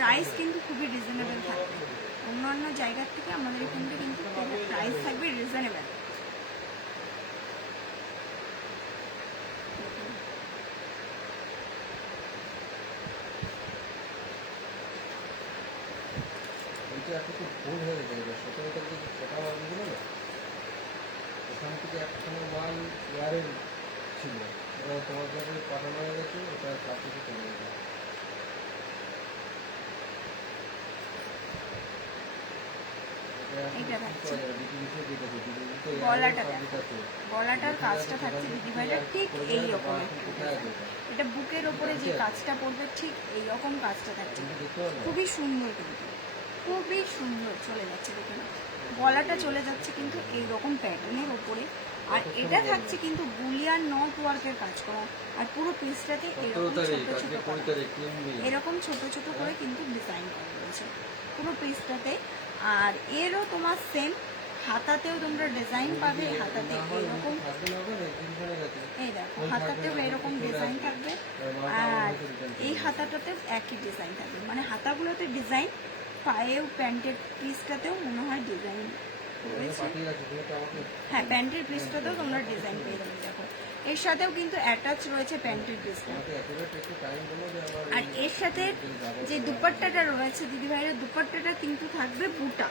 প্রাইস কিন্তু খুবই রিজনেবল থাকবে। অন্যান্য জায়গার থেকে আমাদের এখান থেকে কিন্তু প্রাইস থাকবে রিজনেবল। এইটা একটা খুব ভুল হয়ে গেছে, 17 তারিখে কথা বলছিল না, ওখান থেকে একখানা মাল ওয়ারের ছিল, ওটা তোমার কাছে পাঠানো হয়ে গেছে, ওটা সার্টিফিকেট চলে গেছে। গলাটার কাজটা থাকছে দিদিভাইরা ঠিক এই রকমের, এটা বুকের ওপরে যে কাজটা পড়বে ঠিক এই রকম কাজটা থাকছে, খুবই সুন্দর কিন্তু, খুবই সুন্দর চলে যাচ্ছে। দেখুন গলাটা চলে যাচ্ছে কিন্তু এইরকম প্যাটার্নের ওপরে, আর এটা থাকছে কিন্তু বুলিয়ান নট ওয়ার্কের কাজ করা, আর পুরো পিসটাতে এরকম ছোট ছোট করে কিন্তু ডিজাইন করা রয়েছে পুরো পিসটাতে। আর এরও তোমার সেম হাতাতেও তোমরা ডিজাইন পাবে, হাতাতে এরকম, এই দেখো হাতাতেও এরকম ডিজাইন থাকবে, আর এই হাতাটাতেও একই ডিজাইন থাকবে, মানে হাতাগুলোতে ডিজাইন, পায়েও প্যান্টের পিসটাতেও মনে হয় ডিজাইন রয়েছে। হ্যাঁ প্যান্টের পিসটাতেও তোমরা ডিজাইন পেয়ে যাবে। দেখো এর সাথেও কিন্তু অ্যাটাচ রয়েছে প্যান্টের পিসটা। আমাকে অ্যাকুরেট একটু টাইম বলো যে আমার আর এর সাথে যে দুপাট্টাটা রয়েছে দিদিভাইয়ের, দুপাট্টাটা কিন্তু থাকবে বুটা,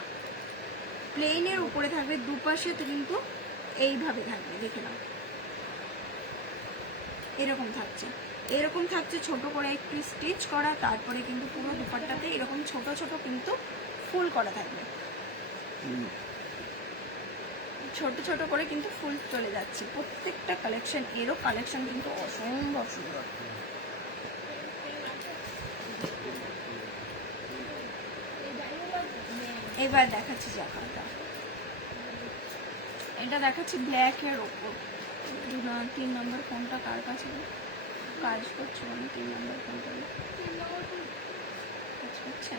প্লেনের উপরে থাকবে, দুপাশে কিন্তু এইভাবে থাকবে, দেখে নাও এরকম থাকছে, এরকম থাকছে ছোট করে একটু স্টিচ করা, তারপরে কিন্তু পুরো দুপাট্টাতে এরকম ছোট ছোট কিন্তু ফুল করা থাকবে, ছোট ছোট করে কিন্তু ফুল চলে যাচ্ছে প্রত্যেকটা কালেকশন। এরও কালেকশন কিন্তু অসম্ভব সুন্দর। এবার দেখাচ্ছি জাকাটা, এটা দেখাচ্ছি ব্ল্যাকের ওপর। 3 নম্বর ফোনটা কার কাছে কাজ করছে? আমি 3 নম্বর ফোনটা কাজ করছে,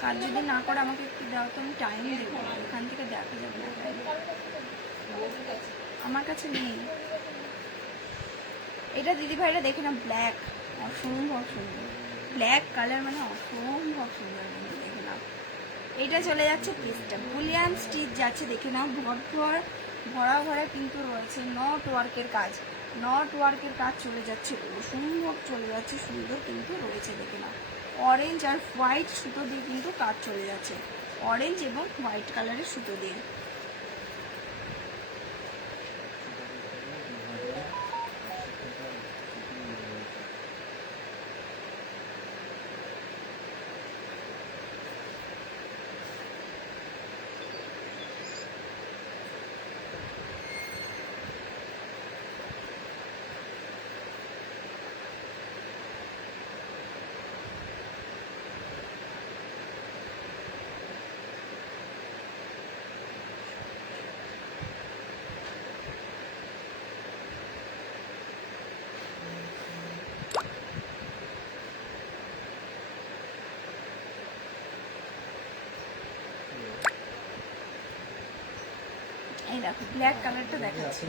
কাজ যদি না করে আমাকে একটু দাও তো, আমি টাইম দেবো, এখান থেকে দেখা যাবে না, আমার কাছে নেই। এটা দিদিভাইরা দেখে না, ব্ল্যাক, অসম্ভব সুন্দর, ব্ল্যাক কালার মানে অসম্ভব সুন্দর, দেখে নাও। এটা চলে যাচ্ছে পিসটা, বুলিয়ান স্টিচ যাচ্ছে, দেখে নাও, ভরা ভরা কিন্তু রয়েছে নট ওয়ার্কের কাজ, নট ওয়ার্কের কাজ চলে যাচ্ছে, অসম্ভব চলে যাচ্ছে, সুন্দর কিন্তু রয়েছে, দেখে নাও। অরেঞ্জ আর হোয়াইট সুতো দিয়ে কিন্তু কাজ চলে যাচ্ছে, অরেঞ্জ এবং হোয়াইট কালারের সুতো দিয়ে। এই দেখো ব্ল্যাক কালারটা দেখাচ্ছি,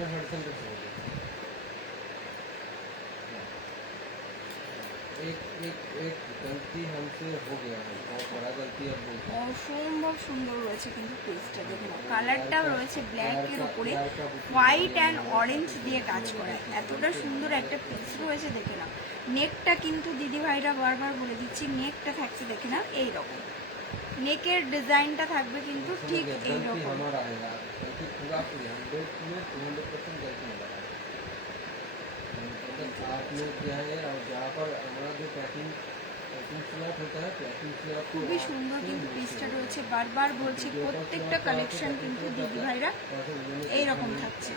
एक गलती हमसे हो गया है, बहुत बड़ा गलती अब बोलते हैं। অসম্ভব সুন্দর রয়েছে কিন্তু পিসটা, দেখুন কালারটাও রয়েছে ব্ল্যাকের উপরে হোয়াইট অ্যান্ড অরেঞ্জ দিয়ে কাজ করা, এতটা সুন্দর একটা পিস রয়েছে, দেখে নাও। নেকটা কিন্তু দিদিভাইরা বারবার বলে দিচ্ছি, নেকটা থাকছে দেখে নাও এইরকম, নেকের ডিজাইনটা থাকবে কিন্তু ঠিক এইরকম। हमारा है यार, गलती पूरा पूरी 100% गलती हमारा है। मतलब आपने किया है, और जहाँ पर हमारा जो पैकिंग स्लॉट होता है, पैकिंग स्लॉट খুবই সুন্দর কিন্তু পিসটা রয়েছে, বারবার বলছি প্রত্যেকটা কালেকশন কিন্তু দিদিভাইরা এইরকম থাকছে,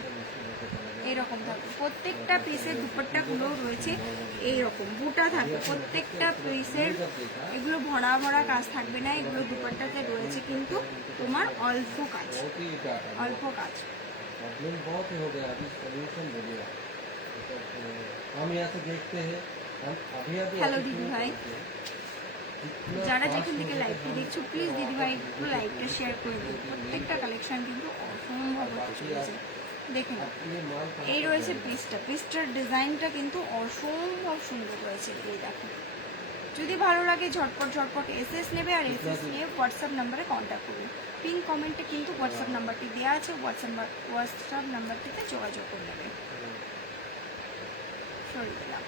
এইরকম থাকবে, প্রত্যেকটা পিসের দুপাট্টাগুলো রয়েছে এইরকম, বুটা থাকবে প্রত্যেকটা পিসের, এগুলো ভরা ভরা কাজ থাকবে না, এগুলো দুপাট্টাতে রয়েছে কিন্তু তোমার অল্প কাজ, অল্প কাজ। प्रॉब्लम बहुत ही हो गया, अभी सोल्यूशन बोलिए। हम यहाँ से देखते हैं, हम अभी হ্যালো দিদিভাই, যারা যেখান থেকে লাইভটি দেখছো প্লিজ দিদিভাই একটু লাইভটা শেয়ার করে দিন, প্রত্যেকটা কালেকশন কিন্তু অসম্ভব হতে চলেছে, দেখে নাও। এই রয়েছে পিসটা, পিসটার ডিজাইনটা কিন্তু অসম্ভব সুন্দর রয়েছে, এই দেখো। যদি ভালো লাগে ঝটপট ঝটপট এসএস নেবে, আর এসএস নিয়ে হোয়াটসঅ্যাপ নাম্বারে কন্ট্যাক্ট করবে, পিন কমেন্টে কিন্তু হোয়াটসঅ্যাপ নাম্বারটি দেওয়া আছে, হোয়াটসঅ্যাপ নাম্বারটিতে যোগাযোগ করে নেবে। সরি দিলাম।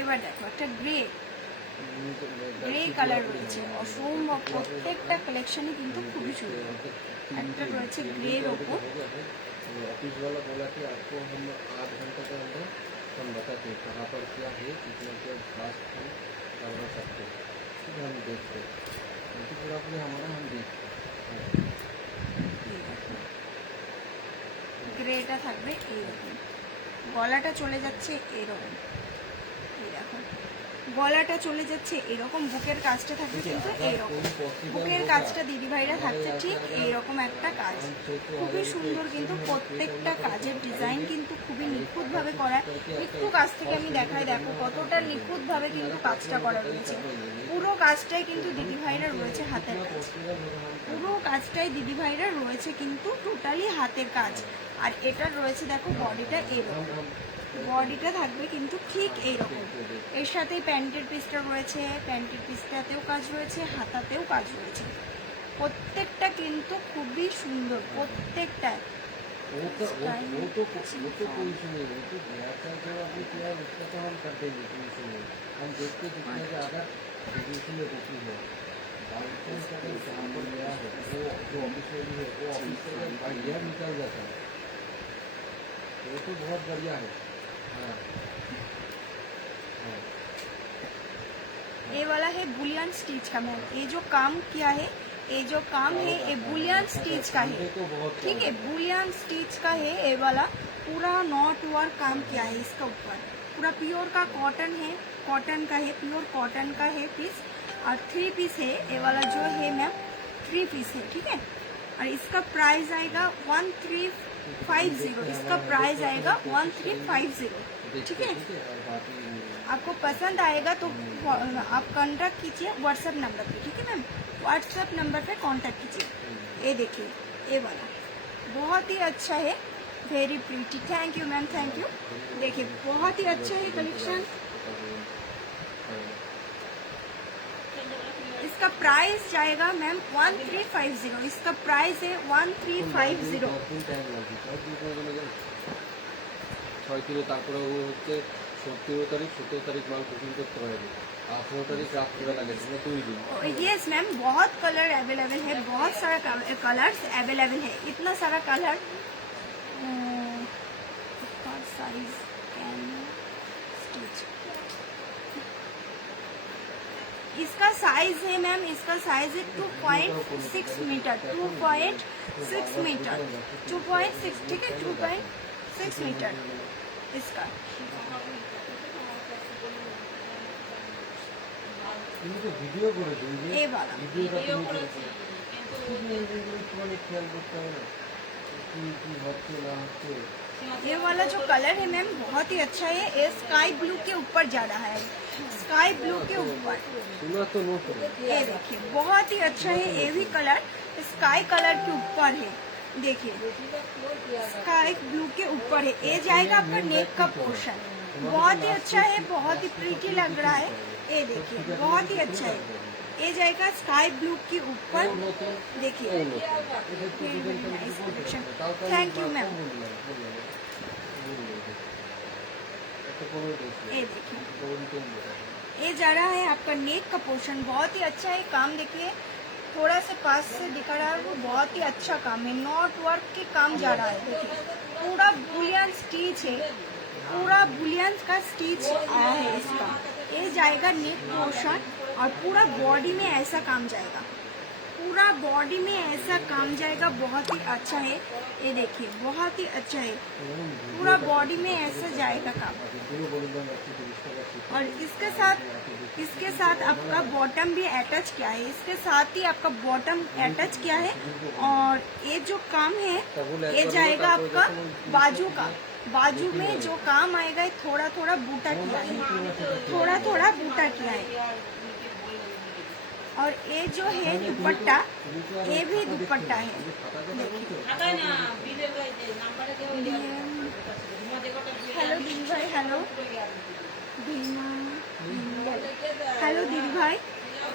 এবার দেখো একটা গ্রে কালার রয়েছে, অসম্ভব, প্রত্যেকটা কালেকশনই কিন্তু খুবই সুন্দর। একটা রয়েছে গ্রের ওপর, ऑफिस वाला बोला कि आपको हम 8 घंटे के अंदर हम बताते हैं कहाँ पर क्या है, कितना क्या फास्ट हम करवा सकते हैं, फिर हम देखते हैं, क्योंकि पूरा पूरा हमारा हम देखते हैं। গ্রেটা থাকবে এইরকম, গলাটা চলে যাচ্ছে এরকম, এই দেখো গলাটা চলে যাচ্ছে এরকম, বুকের কাজটা থাকবে কিন্তু এইরকম, বুকের কাজটা দিদিভাইরা থাকছে ঠিক এইরকম একটা কাজ, খুবই সুন্দর কিন্তু প্রত্যেকটা কাজের ডিজাইন কিন্তু খুবই নিখুঁতভাবে করা। একটু কাছ থেকে আমি দেখাই, দেখো কতটা নিখুঁতভাবে কিন্তু কাজটা করা রয়েছে, পুরো কাজটাই কিন্তু দিদিভাইরা রয়েছে হাতের কাজ, পুরো কাজটাই দিদিভাইরা রয়েছে কিন্তু টোটালি হাতের কাজ। আর এটা রয়েছে দেখো বডিটা এরকম, বডিটা থাকবে কিন্তু ঠিক এইরকম, এর সাথেই প্যান্টের পিসটা রয়েছে, প্যান্টের পিসটাতেও কাজ রয়েছে, হাতাতেও কাজ রয়েছে, প্রত্যেকটা কিন্তু খুবই সুন্দর, প্রত্যেকটা। वो तो कोई इशू नहीं है, वो तो हेयर जो आपने किया है उसका तो हम कर देंगे, कोई इशू नहीं। हम देखते जितने ज़्यादा डिवीजन में बुकिंग है बाई चांस अगर जहाँ पर गया है वो जो ऑफिस में भी है वो ऑफिस से अगर बाई एयर निकल जाता है तो वो तो बहुत बढ़िया है। हाँ हाँ ये वाला है बुलियन स्टिच का मैम, ये जो काम किया है, ये जो काम है ये बुलियन स्टिच का है, तो बहुत ठीक है। बुलियन स्टिच का है ये वाला, पूरा नॉट वर्क काम किया है इसका ऊपर, पूरा प्योर का कॉटन है, कॉटन का है, प्योर कॉटन का है पीस। और 3 पीस है ये वाला जो है मैम, 3 पीस है, ठीक है। और इसका प्राइस आएगा 1350, इसका प्राइस आएगा 1350, ठीक है। और बाकी आपको पसंद आएगा तो आप कांटेक्ट कीजिए व्हाट्सएप नंबर पे, ठीक है मैम। व्हाट्सएप नंबर पे कांटेक्ट कीजिए। ये देखिए ये वाला बहुत ही अच्छा है, very pretty. Thank you ma'am, thank you. देखिए बहुत ही अच्छा है कलेक्शन। इसका प्राइस जाएगा मैम 1350, इसका प्राइस है 1350। 6 কিলো তারপরে ও হচ্ছে 17 তারিখ মাল বুকিং করতে পারেনি, 18 তারিখ রাত্রিবেলা গেছে, 2 দিন। यस मैम, बहुत कलर अवेलेबल है, बहुत सारा कलर्स अवेलेबल है, इतना सारा कलर। साइज कैन स्टिच, इसका साइज है मैम, इसका साइज है 2.6 मीटर, 2.6 मीटर, 2.6, ठीक है, 2.6 मीटर इसका। তুমি তো ভিডিও করে দিই, ये वाला ভিডিওটা তুমি একটুখানি খেয়াল করতে হবে না কি কি হচ্ছে না হচ্ছে। ये वाला जो कलर है मैम बहुत ही अच्छा है, ये स्काई ब्लू के ऊपर जा रहा है, स्काई ब्लू के ऊपर। सुना तो नो करो। ये देखिए बहुत ही अच्छा है, ये भी कलर स्काई कलर के ऊपर है, देखिए स्काई ब्लू के ऊपर है। ये जाएगा आपका नेक का पोर्शन, बहुत ही अच्छा है, बहुत ही प्रीटी लग रहा है। ये देखिए बहुत ही अच्छा है, ये जाएगा स्काई ब्लू के ऊपर, देखिए। Thank you ma'am. ये देखिए ये जा रहा है आपका नेक का पोर्शन, बहुत ही अच्छा है काम। देखिए थोड़ा से पास से दिखा रहा है, वो बहुत ही अच्छा काम है, नॉट वर्क के काम जा रहा है। देखिए पूरा बुलियन स्टिच है, पूरा बुलियन का स्टिच आया है इसका। ये जाएगा नेक पोर्शन और पूरा बॉडी में ऐसा काम जाएगा, पूरा बॉडी में ऐसा काम जाएगा, बहुत ही अच्छा है। ये देखिए बहुत ही अच्छा है, पूरा बॉडी में ऐसा जाएगा काम। और इसके साथ आपका बॉटम भी अटैच किया है, इसके साथ ही आपका बॉटम अटैच किया है। और ये जो काम है ये जाएगा आपका बाजू का, बाजू में जो काम आएगा ये थोड़ा थोड़ा बूटा किया है, थोड़ा थोड़ा बूटा किया है। और ये जो है दुपट्टा, ये भी दुपट्टा है। हेलो दीदी भाई, हेलो हेलो दीदी भाई,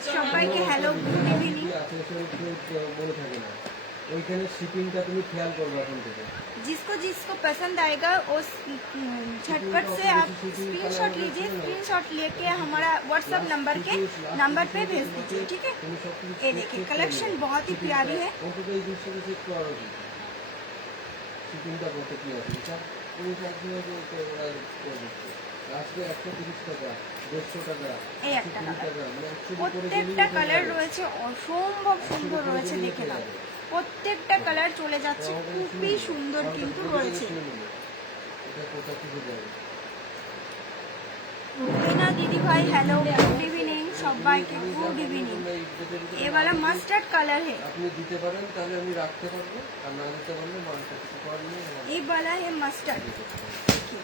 সবাইকে হ্যালো, গুড ইভিনিং। ওইখানে শিপিংটা তুমি খেয়াল করবে এখন থেকে। जिसको जिसको पसंद आएगा उस झटपट से आप स्क्रीनशॉट लीजिए, स्क्रीनशॉट लेके हमारा व्हाट्सएप नंबर पे भेज दीजिए, ठीक है। ये देखिए कलेक्शन बहुत ही प्यारी है। অন্তত এই জিনিসটা চেক করা উচিত, শিপিংটা কত কি আছে। এটা তুমি একদিনে ওরা করে দিচ্ছে আজকে 130 টাকা, 150 টাকা, এই একটা 120 কালার, টাকা, মানে 100 করে প্রত্যেকটা কালার রয়েছে, অসম্ভব সুন্দর রয়েছে, দেখে নাও প্রত্যেকটা কালার চলে যাচ্ছে, খুবই সুন্দর কিন্তু রয়েছে। এটা কোথা থেকে যাবে। रीना दीदी भाई हेलो, गुड इवनिंग সবাইকে, গুড ইভিনিং। ये वाला मस्टर्ड कलर है, আপনি দিতে পারেন তাহলে আমি রাখতে পারবো, আর না দিতে পারলে মানতে পারবো না। ये वाला है मस्टर्ड, देखिए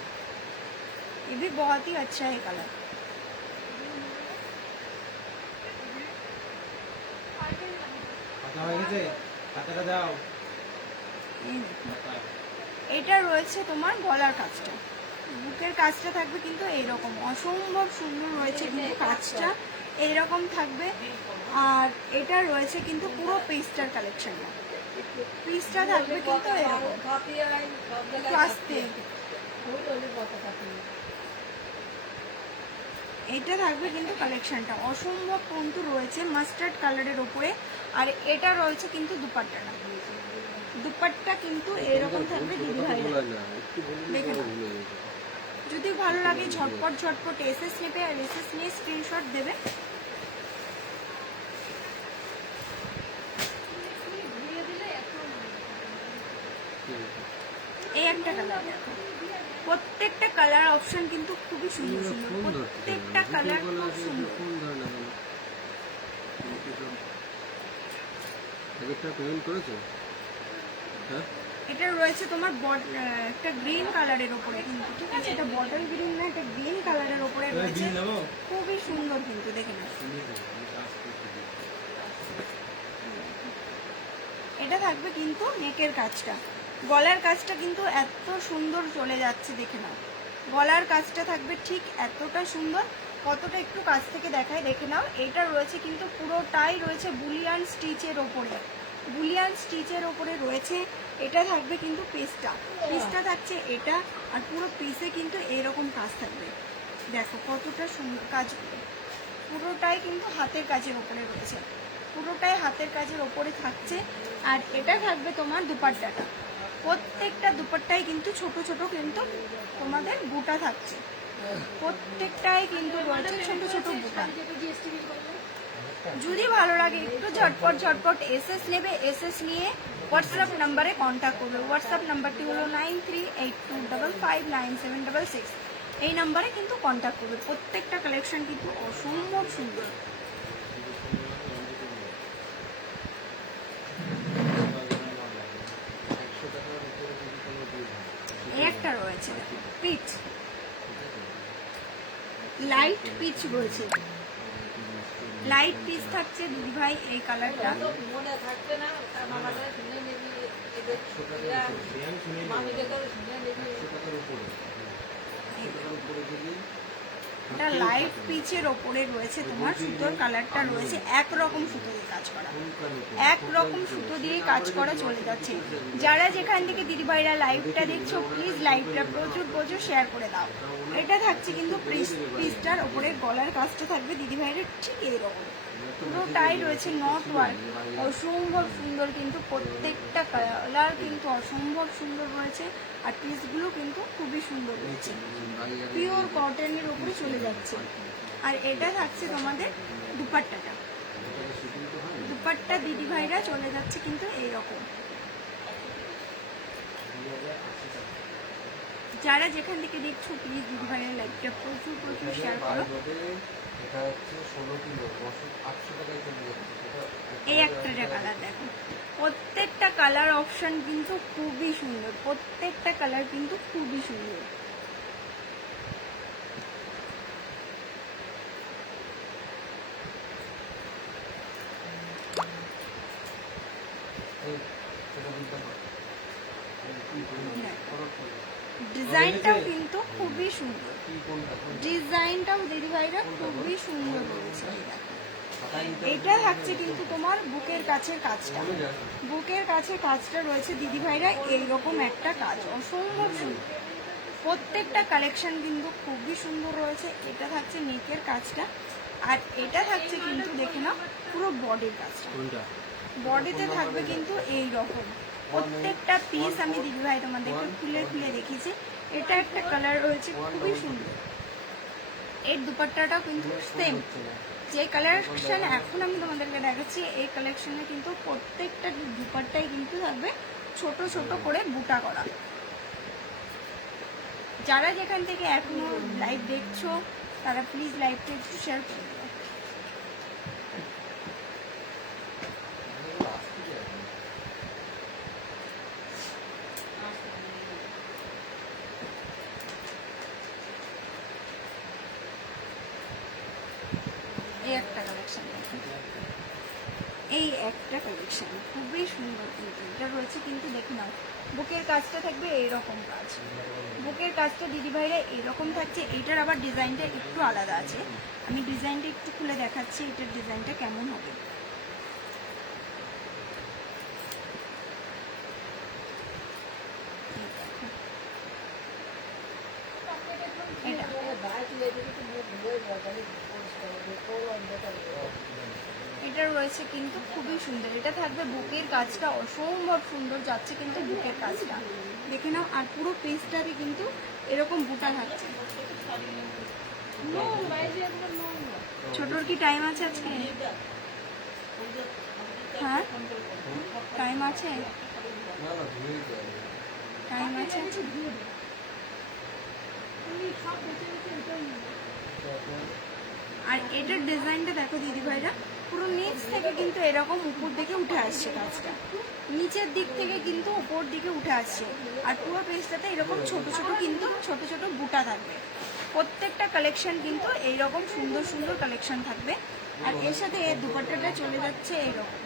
ये भी बहुत ही अच्छा है कलर। এটা রয়েছে তোমার গলার কাজটা, বুকের কাজটা থাকবে কিন্তু এইরকম অসম্ভব সুন্দর রয়েছে কিন্তু কাজটা। এইরকম থাকবে। আর এটা রয়েছে কিন্তু পুরো পিসটার কালেকশনটা, পিসটা থাকবে কিন্তু এরকম প্লাস্টিক। এটা থাকবে কিন্তু কালেকশনটা অসম্ভব কিন্তু রয়েছে মাস্টার্ড কালারের ওপরে। আর এটা রয়েছে কিন্তু দুপাট্টাটা, দুপাট্টা কিন্তু এরকম থাকবে দিদি ভাইরা, দেখে নাও। যদি ভালো লাগে ঝটপট ঝটপট এসএস নেবে, আর এসএস নিয়ে স্ক্রিনশট দেবে। এই একটা কালার, প্রত্যেকটা কালার অপশন কিন্তু খুবই সুন্দর সুন্দর, প্রত্যেকটা কালার খুব সুন্দর। এটা রয়েছে তোমার একটা গ্রিন কালারের ওপরে কিন্তু, ঠিক আছে? এটা বটল গ্রিন না, এটা গ্রিন কালারের ওপরে রয়েছে, খুবই সুন্দর কিন্তু, দেখে নাও। এটা থাকবে কিন্তু নেকের কাজটা, গলার কাজটা কিন্তু এত সুন্দর চলে যাচ্ছে, দেখে নাও। গলার কাজটা থাকবে ঠিক এতটা সুন্দর, কতটা একটু কাছ থেকে দেখায়, দেখে নাও। এটা রয়েছে কিন্তু পুরোটাই রয়েছে বুলিয়ান স্টিচের ওপরে, বুলিয়ান স্টিচের ওপরে রয়েছে। এটা থাকবে কিন্তু পিসটা, পিসটা থাকছে এটা, আর পুরো পিসে কিন্তু এরকম কাজ থাকবে, দেখো কতটা সুন্দর কাজগুলো। পুরোটাই কিন্তু হাতের কাজের ওপরে রয়েছে, পুরোটাই হাতের কাজের ওপরে থাকছে। আর এটা থাকবে তোমার দুপাট্টাটা, প্রত্যেকটা দুপাট্টায় কিন্তু ছোট ছোট কিন্তু তোমাদের বুটা থাকছে, প্রত্যেকটাই কিন্তু রয়েছে ছোট ছোট বুটা। যদি ভালো লাগে একটু ঝটপট ঝটপট এসএস নেবে, এসএস নিয়ে হোয়াটসঅ্যাপ নাম্বারে কন্ট্যাক্ট করবে। হোয়াটসঅ্যাপ নাম্বারটি হলো 9382559766। এই নাম্বারে কিন্তু কন্ট্যাক্ট করবে। প্রত্যেকটা কালেকশন কিন্তু অসম্ভব সুন্দর। একটা রয়েছে পিচ, লাইট পিচ রয়েছে, লাইট পিচ থাকছে দিদি ভাই। এই কালারটা মনে থাকবে না, এটা লাইট পিচের ওপরে রয়েছে তোমার, সুতোর কালারটা রয়েছে একরকম সুতো দিয়ে কাজ করা, একরকম সুতো দিয়ে কাজ করা চলে যাচ্ছে। যারা যেখান থেকে দিদি ভাইরা লাইভটা দেখছো, প্লিজ লাইভটা প্রচুর প্রচুর শেয়ার করে দাও। এটা থাকছে কিন্তু পিসটার ওপরে গলার কাজটা থাকবে দিদি ভাইরা ঠিক এইরকম, পুরোটাই রয়েছে নট ওয়ার্ক, অসম্ভব সুন্দর কিন্তু, প্রত্যেকটা কালার কিন্তু অসম্ভব সুন্দর রয়েছে। আর পিসগুলো কিন্তু খুবই সুন্দর রয়েছে, পিওর কটনের উপরে চলে যাচ্ছে। আর এটা থাকছে তোমাদের দুপাট্টাটা, দুপাট্টা দিদি ভাইরা চলে যাচ্ছে কিন্তু এইরকম। যারা যেখান থেকে দেখছো প্লিজ দিদি ভাইয়ের লাইভটা প্রচুর প্রচুর শেয়ার করো। এই একটা কালার দেখো, প্রত্যেকটা কালার অপশন কিন্তু খুবই সুন্দর, প্রত্যেকটা কালার কিন্তু খুবই সুন্দর। ডিজাইনটাও কিন্তু খুবই সুন্দর, ডিজাইনটাও দিদি ভাইরা খুবই সুন্দর রয়েছে। এটা থাকছে কিন্তু তোমার বুকের কাছের কাজটা, বুকের কাছে কাজটা রয়েছে দিদি ভাইরা এইরকম একটা কাজ, অসম্ভব সুন্দর। প্রত্যেকটা কালেকশন কিন্তু খুবই সুন্দর রয়েছে। এটা থাকছে নেকের কাজটা, আর এটা থাকছে কিন্তু দেখে নাও পুরো বডির কাজটা, বডিতে থাকবে কিন্তু এই রকম। প্রত্যেকটা পিস আমি দিদি ভাই তোমাদেরকে খুলে খুলে দেখিয়েছি। এটা একটা কালার রয়েছে খুবই সুন্দর, এর দুপাট্টাটাও কিন্তু সেম। যে কালেকশন এখন আমি তোমাদেরকে দেখাচ্ছি, এই কালেকশনে কিন্তু প্রত্যেকটা দুপাট্টাই কিন্তু থাকবে ছোট ছোট করে বুটা করা। যারা যেখান থেকে এখনো লাইভ দেখছো তারা প্লিজ লাইভটা একটু শেয়ার করে দেবে। এই একটা কালেকশন, এই একটা কালেকশন খুবই সুন্দর কিন্তু, এটা রয়েছে কিন্তু দেখে নাও বুকের কাজটা থাকবে এইরকম কাজ, বুকের কাজটা দিদিভাইরা এরকম থাকছে। এটার আবার ডিজাইনটা একটু আলাদা আছে, আমি ডিজাইনটা একটু খুলে দেখাচ্ছি এটার ডিজাইনটা কেমন হবে। এটা এটা রয়েছে কিন্তু খুবই সুন্দর, এটা থাকবে বুকের কাজটা অসম্ভব সুন্দর যাচ্ছে কিন্তু বুকের কাজটা দেখে নাও। আর পুরো পেজটাতে কিন্তু এরকম বুটা থাকছে। ছোটর কি টাইম আছে আজকে? হ্যাঁ টাইম আছে, না না ধুয়েই দেয় টাইম আছে। আর এটার ডিজাইনটা দেখো দিদিভাইরা, পুরো নিচ থেকে কিন্তু এরকম উপর দিকে উঠে আসছে কাজটা, নিচের দিক থেকে কিন্তু উপর দিকে উঠে আসছে। আর পুরো পেজটাতে এরকম ছোট ছোট কিন্তু ছোট ছোট বুটা থাকবে। প্রত্যেকটা কালেকশন কিন্তু এইরকম সুন্দর সুন্দর কালেকশন থাকবে। আর এর সাথে এর দুপাট্টাটা চলে যাচ্ছে এইরকম।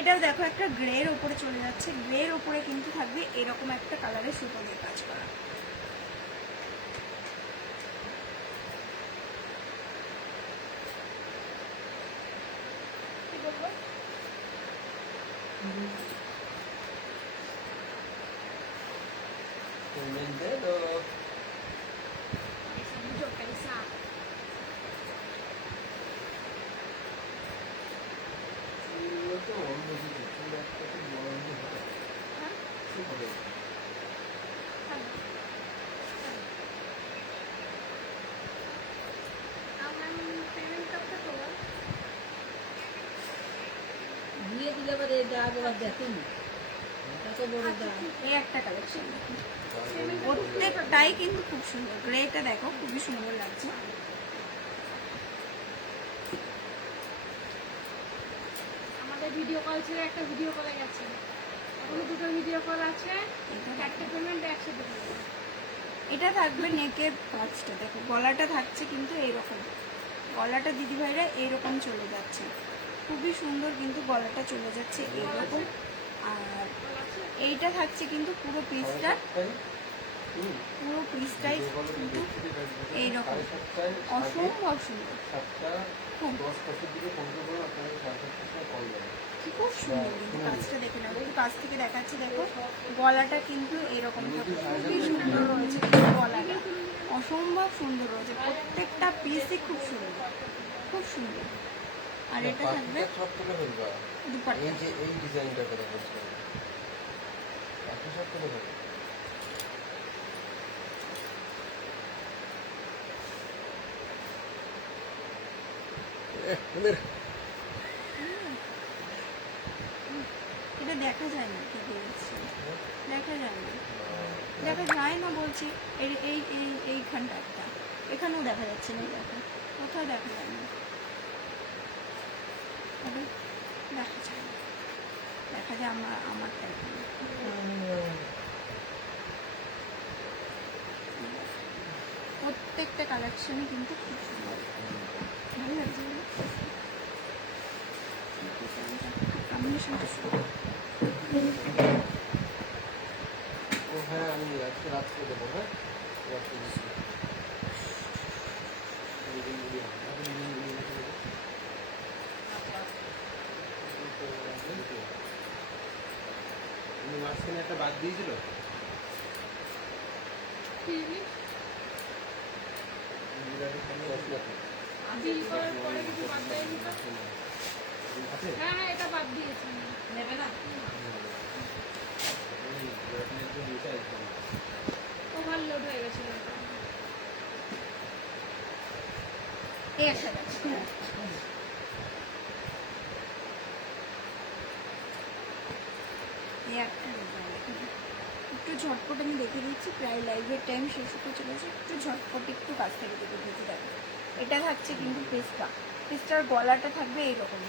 এটাও দেখো একটা গ্রের উপরে চলে যাচ্ছে, গ্রের উপরে কিন্তু থাকবে এরকম একটা কালারের সুতো দিয়ে কাজ করা। কি বলবো? পেমেন্ট দে দো এগুলো তো অন্য কিছু চুল একটা তো বড় হবে কি হবে দিয়ে দিলে এবার এই দাগ এবার দেখুন কত বড় দাগ। এই একটা কালেকশন প্রত্যেকটাই কিন্তু খুব সুন্দর, গ্রেটা দেখো খুবই সুন্দর লাগছে। আমাদের ভিডিও কল ছিল, একটা ভিডিও কলে গেছে, এখনো দুটো ভিডিও কল আছে, একটা পেমেন্ট একসাথে দেবো। এটা থাকবে নেকের কাজটা দেখো, গলাটা থাকছে কিন্তু এইরকম, গলাটা দিদিভাইরা এইরকম চলে যাচ্ছে, খুবই সুন্দর কিন্তু গলাটা চলে যাচ্ছে এইরকম। আর এইটা থাকছে কিন্তু পুরো পিসটা, পুরো পিসটাই কিন্তু এইরকম অসম্ভব সুন্দর, খুব খুব সুন্দর কিন্তু কাজটা দেখে নাও, একটু কাছ থেকে দেখাচ্ছি দেখো, গলাটা কিন্তু এরকম থাকবে, খুবই সুন্দর রয়েছে কিন্তু গলাটা অসম্ভব সুন্দর রয়েছে, প্রত্যেকটা পিসই খুব সুন্দর, খুব সুন্দর। আর এটা থাকবে দুপাট্টা, এই যে এই ডিজাইনটা করে বলছিলাম একই সব করে হবে এটা দেখা যায় না, কি বলছি দেখা যায় না, দেখা যায় না বলছি। এই এই এই এইখানটা একটা, এখানেও দেখা যাচ্ছে না, দেখো কোথাও দেখা যায় না, তবে দেখা যায় না, দেখা যায় আমারটা এখানে। প্রত্যেকটা কালেকশনই কিন্তু খুব সুন্দর, ভালো লাগছে কম্বিনেশনটা সুন্দর। ও হ্যাঁ আমি আজকে রাত্রে দেবো হ্যাঁ রাত্রে দিচ্ছি মাঝখানে একটা বাদ দিয়েছিল বিল করার পরে কিছু বাদ দেয়নি তো? আছে হ্যাঁ হ্যাঁ, এটা বাদ দিয়েছি। নেবে না ওভারলোড হয়ে গেছিল এটা। এই একটা দেখো, এই একটা design এখানে। একটু ঝটপট আমি দেখে দিচ্ছি, প্রায় লাইভের টাইম শেষ হতে চলেছে, একটু ঝটপট একটু কাছ থেকে দেখে দিচ্ছি দেখো। এটা থাকছে কিন্তু পিসটা, পিসটার গলাটা থাকবে এইরকম,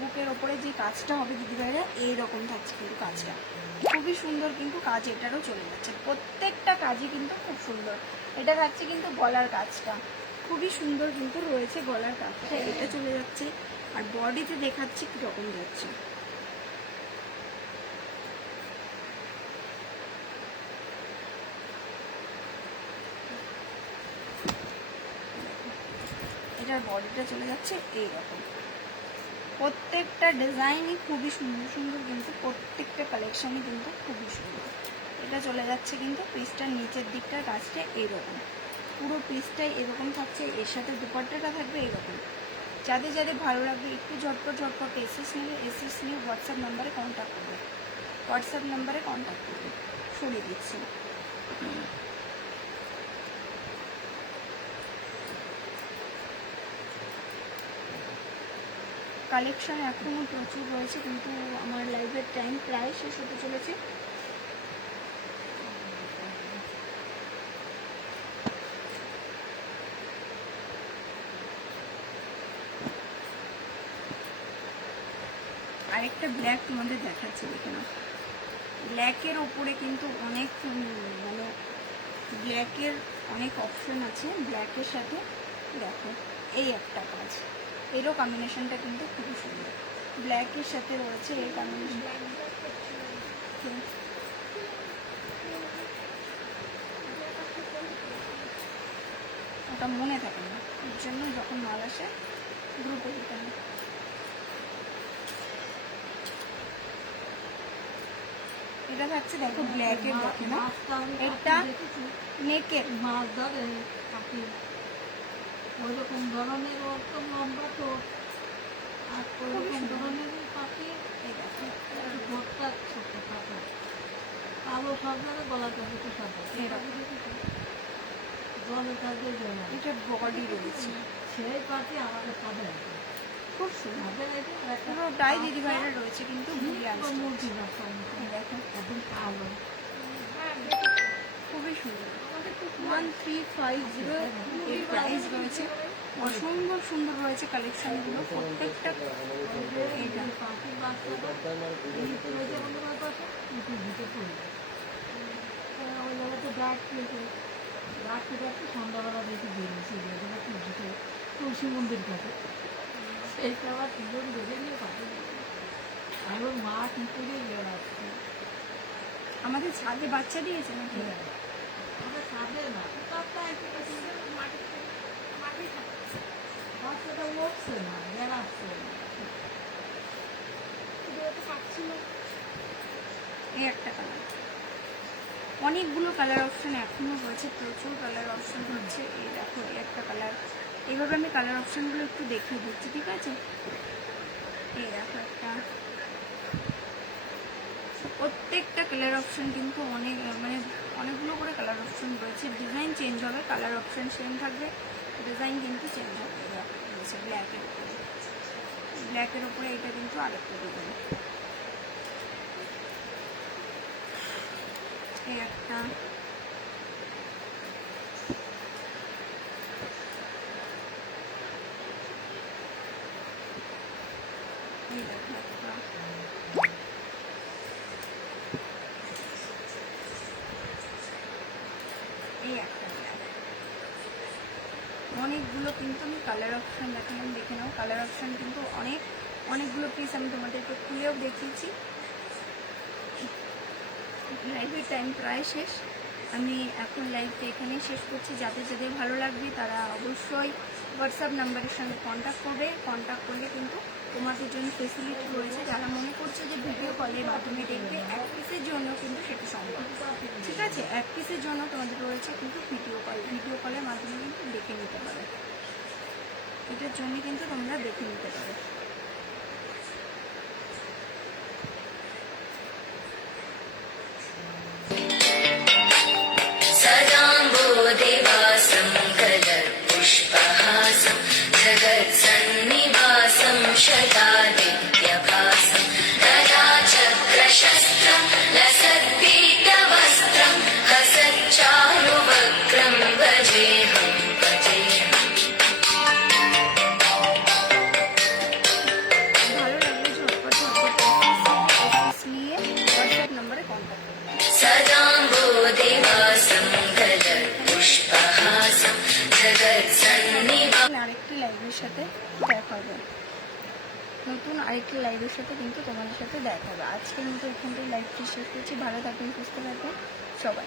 বুকের ওপরে যে কাজটা হবে দিদিভাইরা এইরকম থাকছে কিন্তু কাজটা খুবই সুন্দর, কিন্তু কাজ এটারও চলে যাচ্ছে, প্রত্যেকটা কাজই কিন্তু খুব সুন্দর। এটা থাকছে কিন্তু গলার কাজটা, খুবই সুন্দর কিন্তু রয়েছে গলার কাপটা, এটা চলে যাচ্ছে। আর বডিতে দেখাচ্ছি কীরকম যাচ্ছে। এটার বডিটা চলে যাচ্ছে এইরকম। প্রত্যেকটা ডিজাইনই খুবই সুন্দর সুন্দর, কিন্তু প্রত্যেকটা কালেকশনই কিন্তু খুবই সুন্দর। এটা চলে যাচ্ছে কিন্তু পিসটার নিচের দিকটার কাজটা এইরকম, পুরো পিসটাই এরকম থাকছে। এর সাথে দুপাট্টাটা থাকবে এরকম। যাদের যাদের ভালো লাগবে একটু ঝটপট এসএস নিয়ে হোয়াটসঅ্যাপ নাম্বারে কন্ট্যাক্ট করবে, হোয়াটসঅ্যাপ নাম্বারে কন্ট্যাক্ট করবে। সরিয়ে দিচ্ছি। কালেকশন এখনও প্রচুর রয়েছে, কিন্তু আমার লাইভের টাইম প্রায় শেষ হতে চলেছে। আরেকটা ব্ল্যাক তোমাদের দেখাচ্ছি, দেখে নাও। ব্ল্যাকের ওপরে কিন্তু অনেক মানে ব্ল্যাকের অনেক অপশন আছে। ব্ল্যাকের সাথে দেখো এই একটা কাজ, এরও কম্বিনেশনটা কিন্তু খুবই সুন্দর। ব্ল্যাকের সাথে রয়েছে এই কম্বিনেশন। ওটা মনে থাকে না, এর জন্য যখন মাল আসে গ্রুপে দিতে হয়। এটা থাকছে দেখো ব্ল্যাকের, দেখে না এটা নেকের মাছ ধরে পাখি ওইরকম ধরনের, ওর তো লম্বা তো, আর ওইরকম ধরনেরই পাখি। এই দেখো ভোটটা ছোট পাখা, কালো সাদারে গলাটা দুটো সাদা, জলে থাকবে জল। এটা বডি রয়েছে, সেই পাখি আমাদের তাদের খুব সুন্দর। তাদের এটা পুরোটাই দিদিভাইরা রয়েছে কিন্তু ঘুরিয়ে আসছে। মূর্তি রাখা এই দেখো একদম কালো। খুবই সুন্দর। 1350 এর প্রাইস রয়েছে। অসম্ভব সুন্দর রয়েছে কালেকশনগুলো প্রত্যেকটা। এইটা পাখির বাচ্চাটা ওই জায়গাতে রাখতে সন্ধ্যাবেলা দেখে বেরিয়েছি তুলসী মন্দির কাছে, সেইটা আবার দুজন বেরিয়ে নিয়ে পাখি আর ওর মা কি করে বেড়াচ্ছে। আমাদের ছাদে বাচ্চা দিয়েছে নাকি? আমাদের ছাদে না, বাচ্চাটা উঠছে না, বেড়াচ্ছে না। এই একটা কালার, অনেকগুলো কালার অপশন এখনো রয়েছে, প্রচুর কালার অপশন রয়েছে। এই দেখো এই একটা কালার। এইভাবে আমি কালার অপশনগুলো একটু দেখিয়ে দিচ্ছি, ঠিক আছে? এই দেখো একটা, প্রত্যেকটা কালার অপশন কিন্তু অনেক মানে অনেকগুলো করে কালার অপশন রয়েছে। ডিজাইন চেঞ্জ হবে, কালার অপশন সেম থাকবে, ডিজাইন কিন্তু চেঞ্জ হবে। রয়েছে ব্ল্যাকের উপরে, ব্ল্যাকের উপরে এটা কিন্তু আরেকটা ডিজাইন। এই একটা, এই দেখো একটা, এই একটা ব্ল্যাক। অনেকগুলো কিন্তু আমি কালার অপশন দেখালাম, দেখে নাও। কালার অপশন কিন্তু অনেকগুলো পিস আমি তোমাদেরকে খুলেও দেখিয়েছি। লাইভের টাইম প্রায় শেষ, আমি এখন লাইভটা এখানেই শেষ করছি। যাদের যাদের ভালো লাগবে তারা অবশ্যই হোয়াটসঅ্যাপ নাম্বারের সঙ্গে কন্ট্যাক্ট করবে। কন্ট্যাক্ট করলে কিন্তু তোমাদের জন্য ফেসিলিটি রয়েছে। যারা মনে করছে যে ভিডিও কলের মাধ্যমে দেখবে, এক পিসের জন্য কিন্তু সেটা সম্ভব, ঠিক আছে? এক পিসের জন্য তোমাদের রয়েছে কিন্তু ভিডিও কলের মাধ্যমে কিন্তু দেখে নিতে পারো। এটার জন্য কিন্তু তোমরা দেখে নিতে পারো। सदाम्बोदिवासं कलर्पुष्पहासं जगत्सन्निवासं शतादित्यभासं गदाचक्रशस्त्रं लसत्पीतवस्त्रं हसच्चारुवक्त्रं भजेऽहं भजेऽहम्। ভালো লাগলে ঝটপট অফিস নিয়ে হোয়াটসঅ্যাপ নম্বরে কন্ট্যাক্ট করবে। सदाम्बोदिवासं कलर्पुष्पहासं जगत्सन्निवासं সাথে দেখা হবে, নতুন আরেকটি লাইভের সাথে কিন্তু তোমাদের সাথে দেখা হবে। আজকের মতো এখান থেকে লাইভটি শেষ করছি। ভালো থাকবেন, সুস্থ থাকবেন সবাই।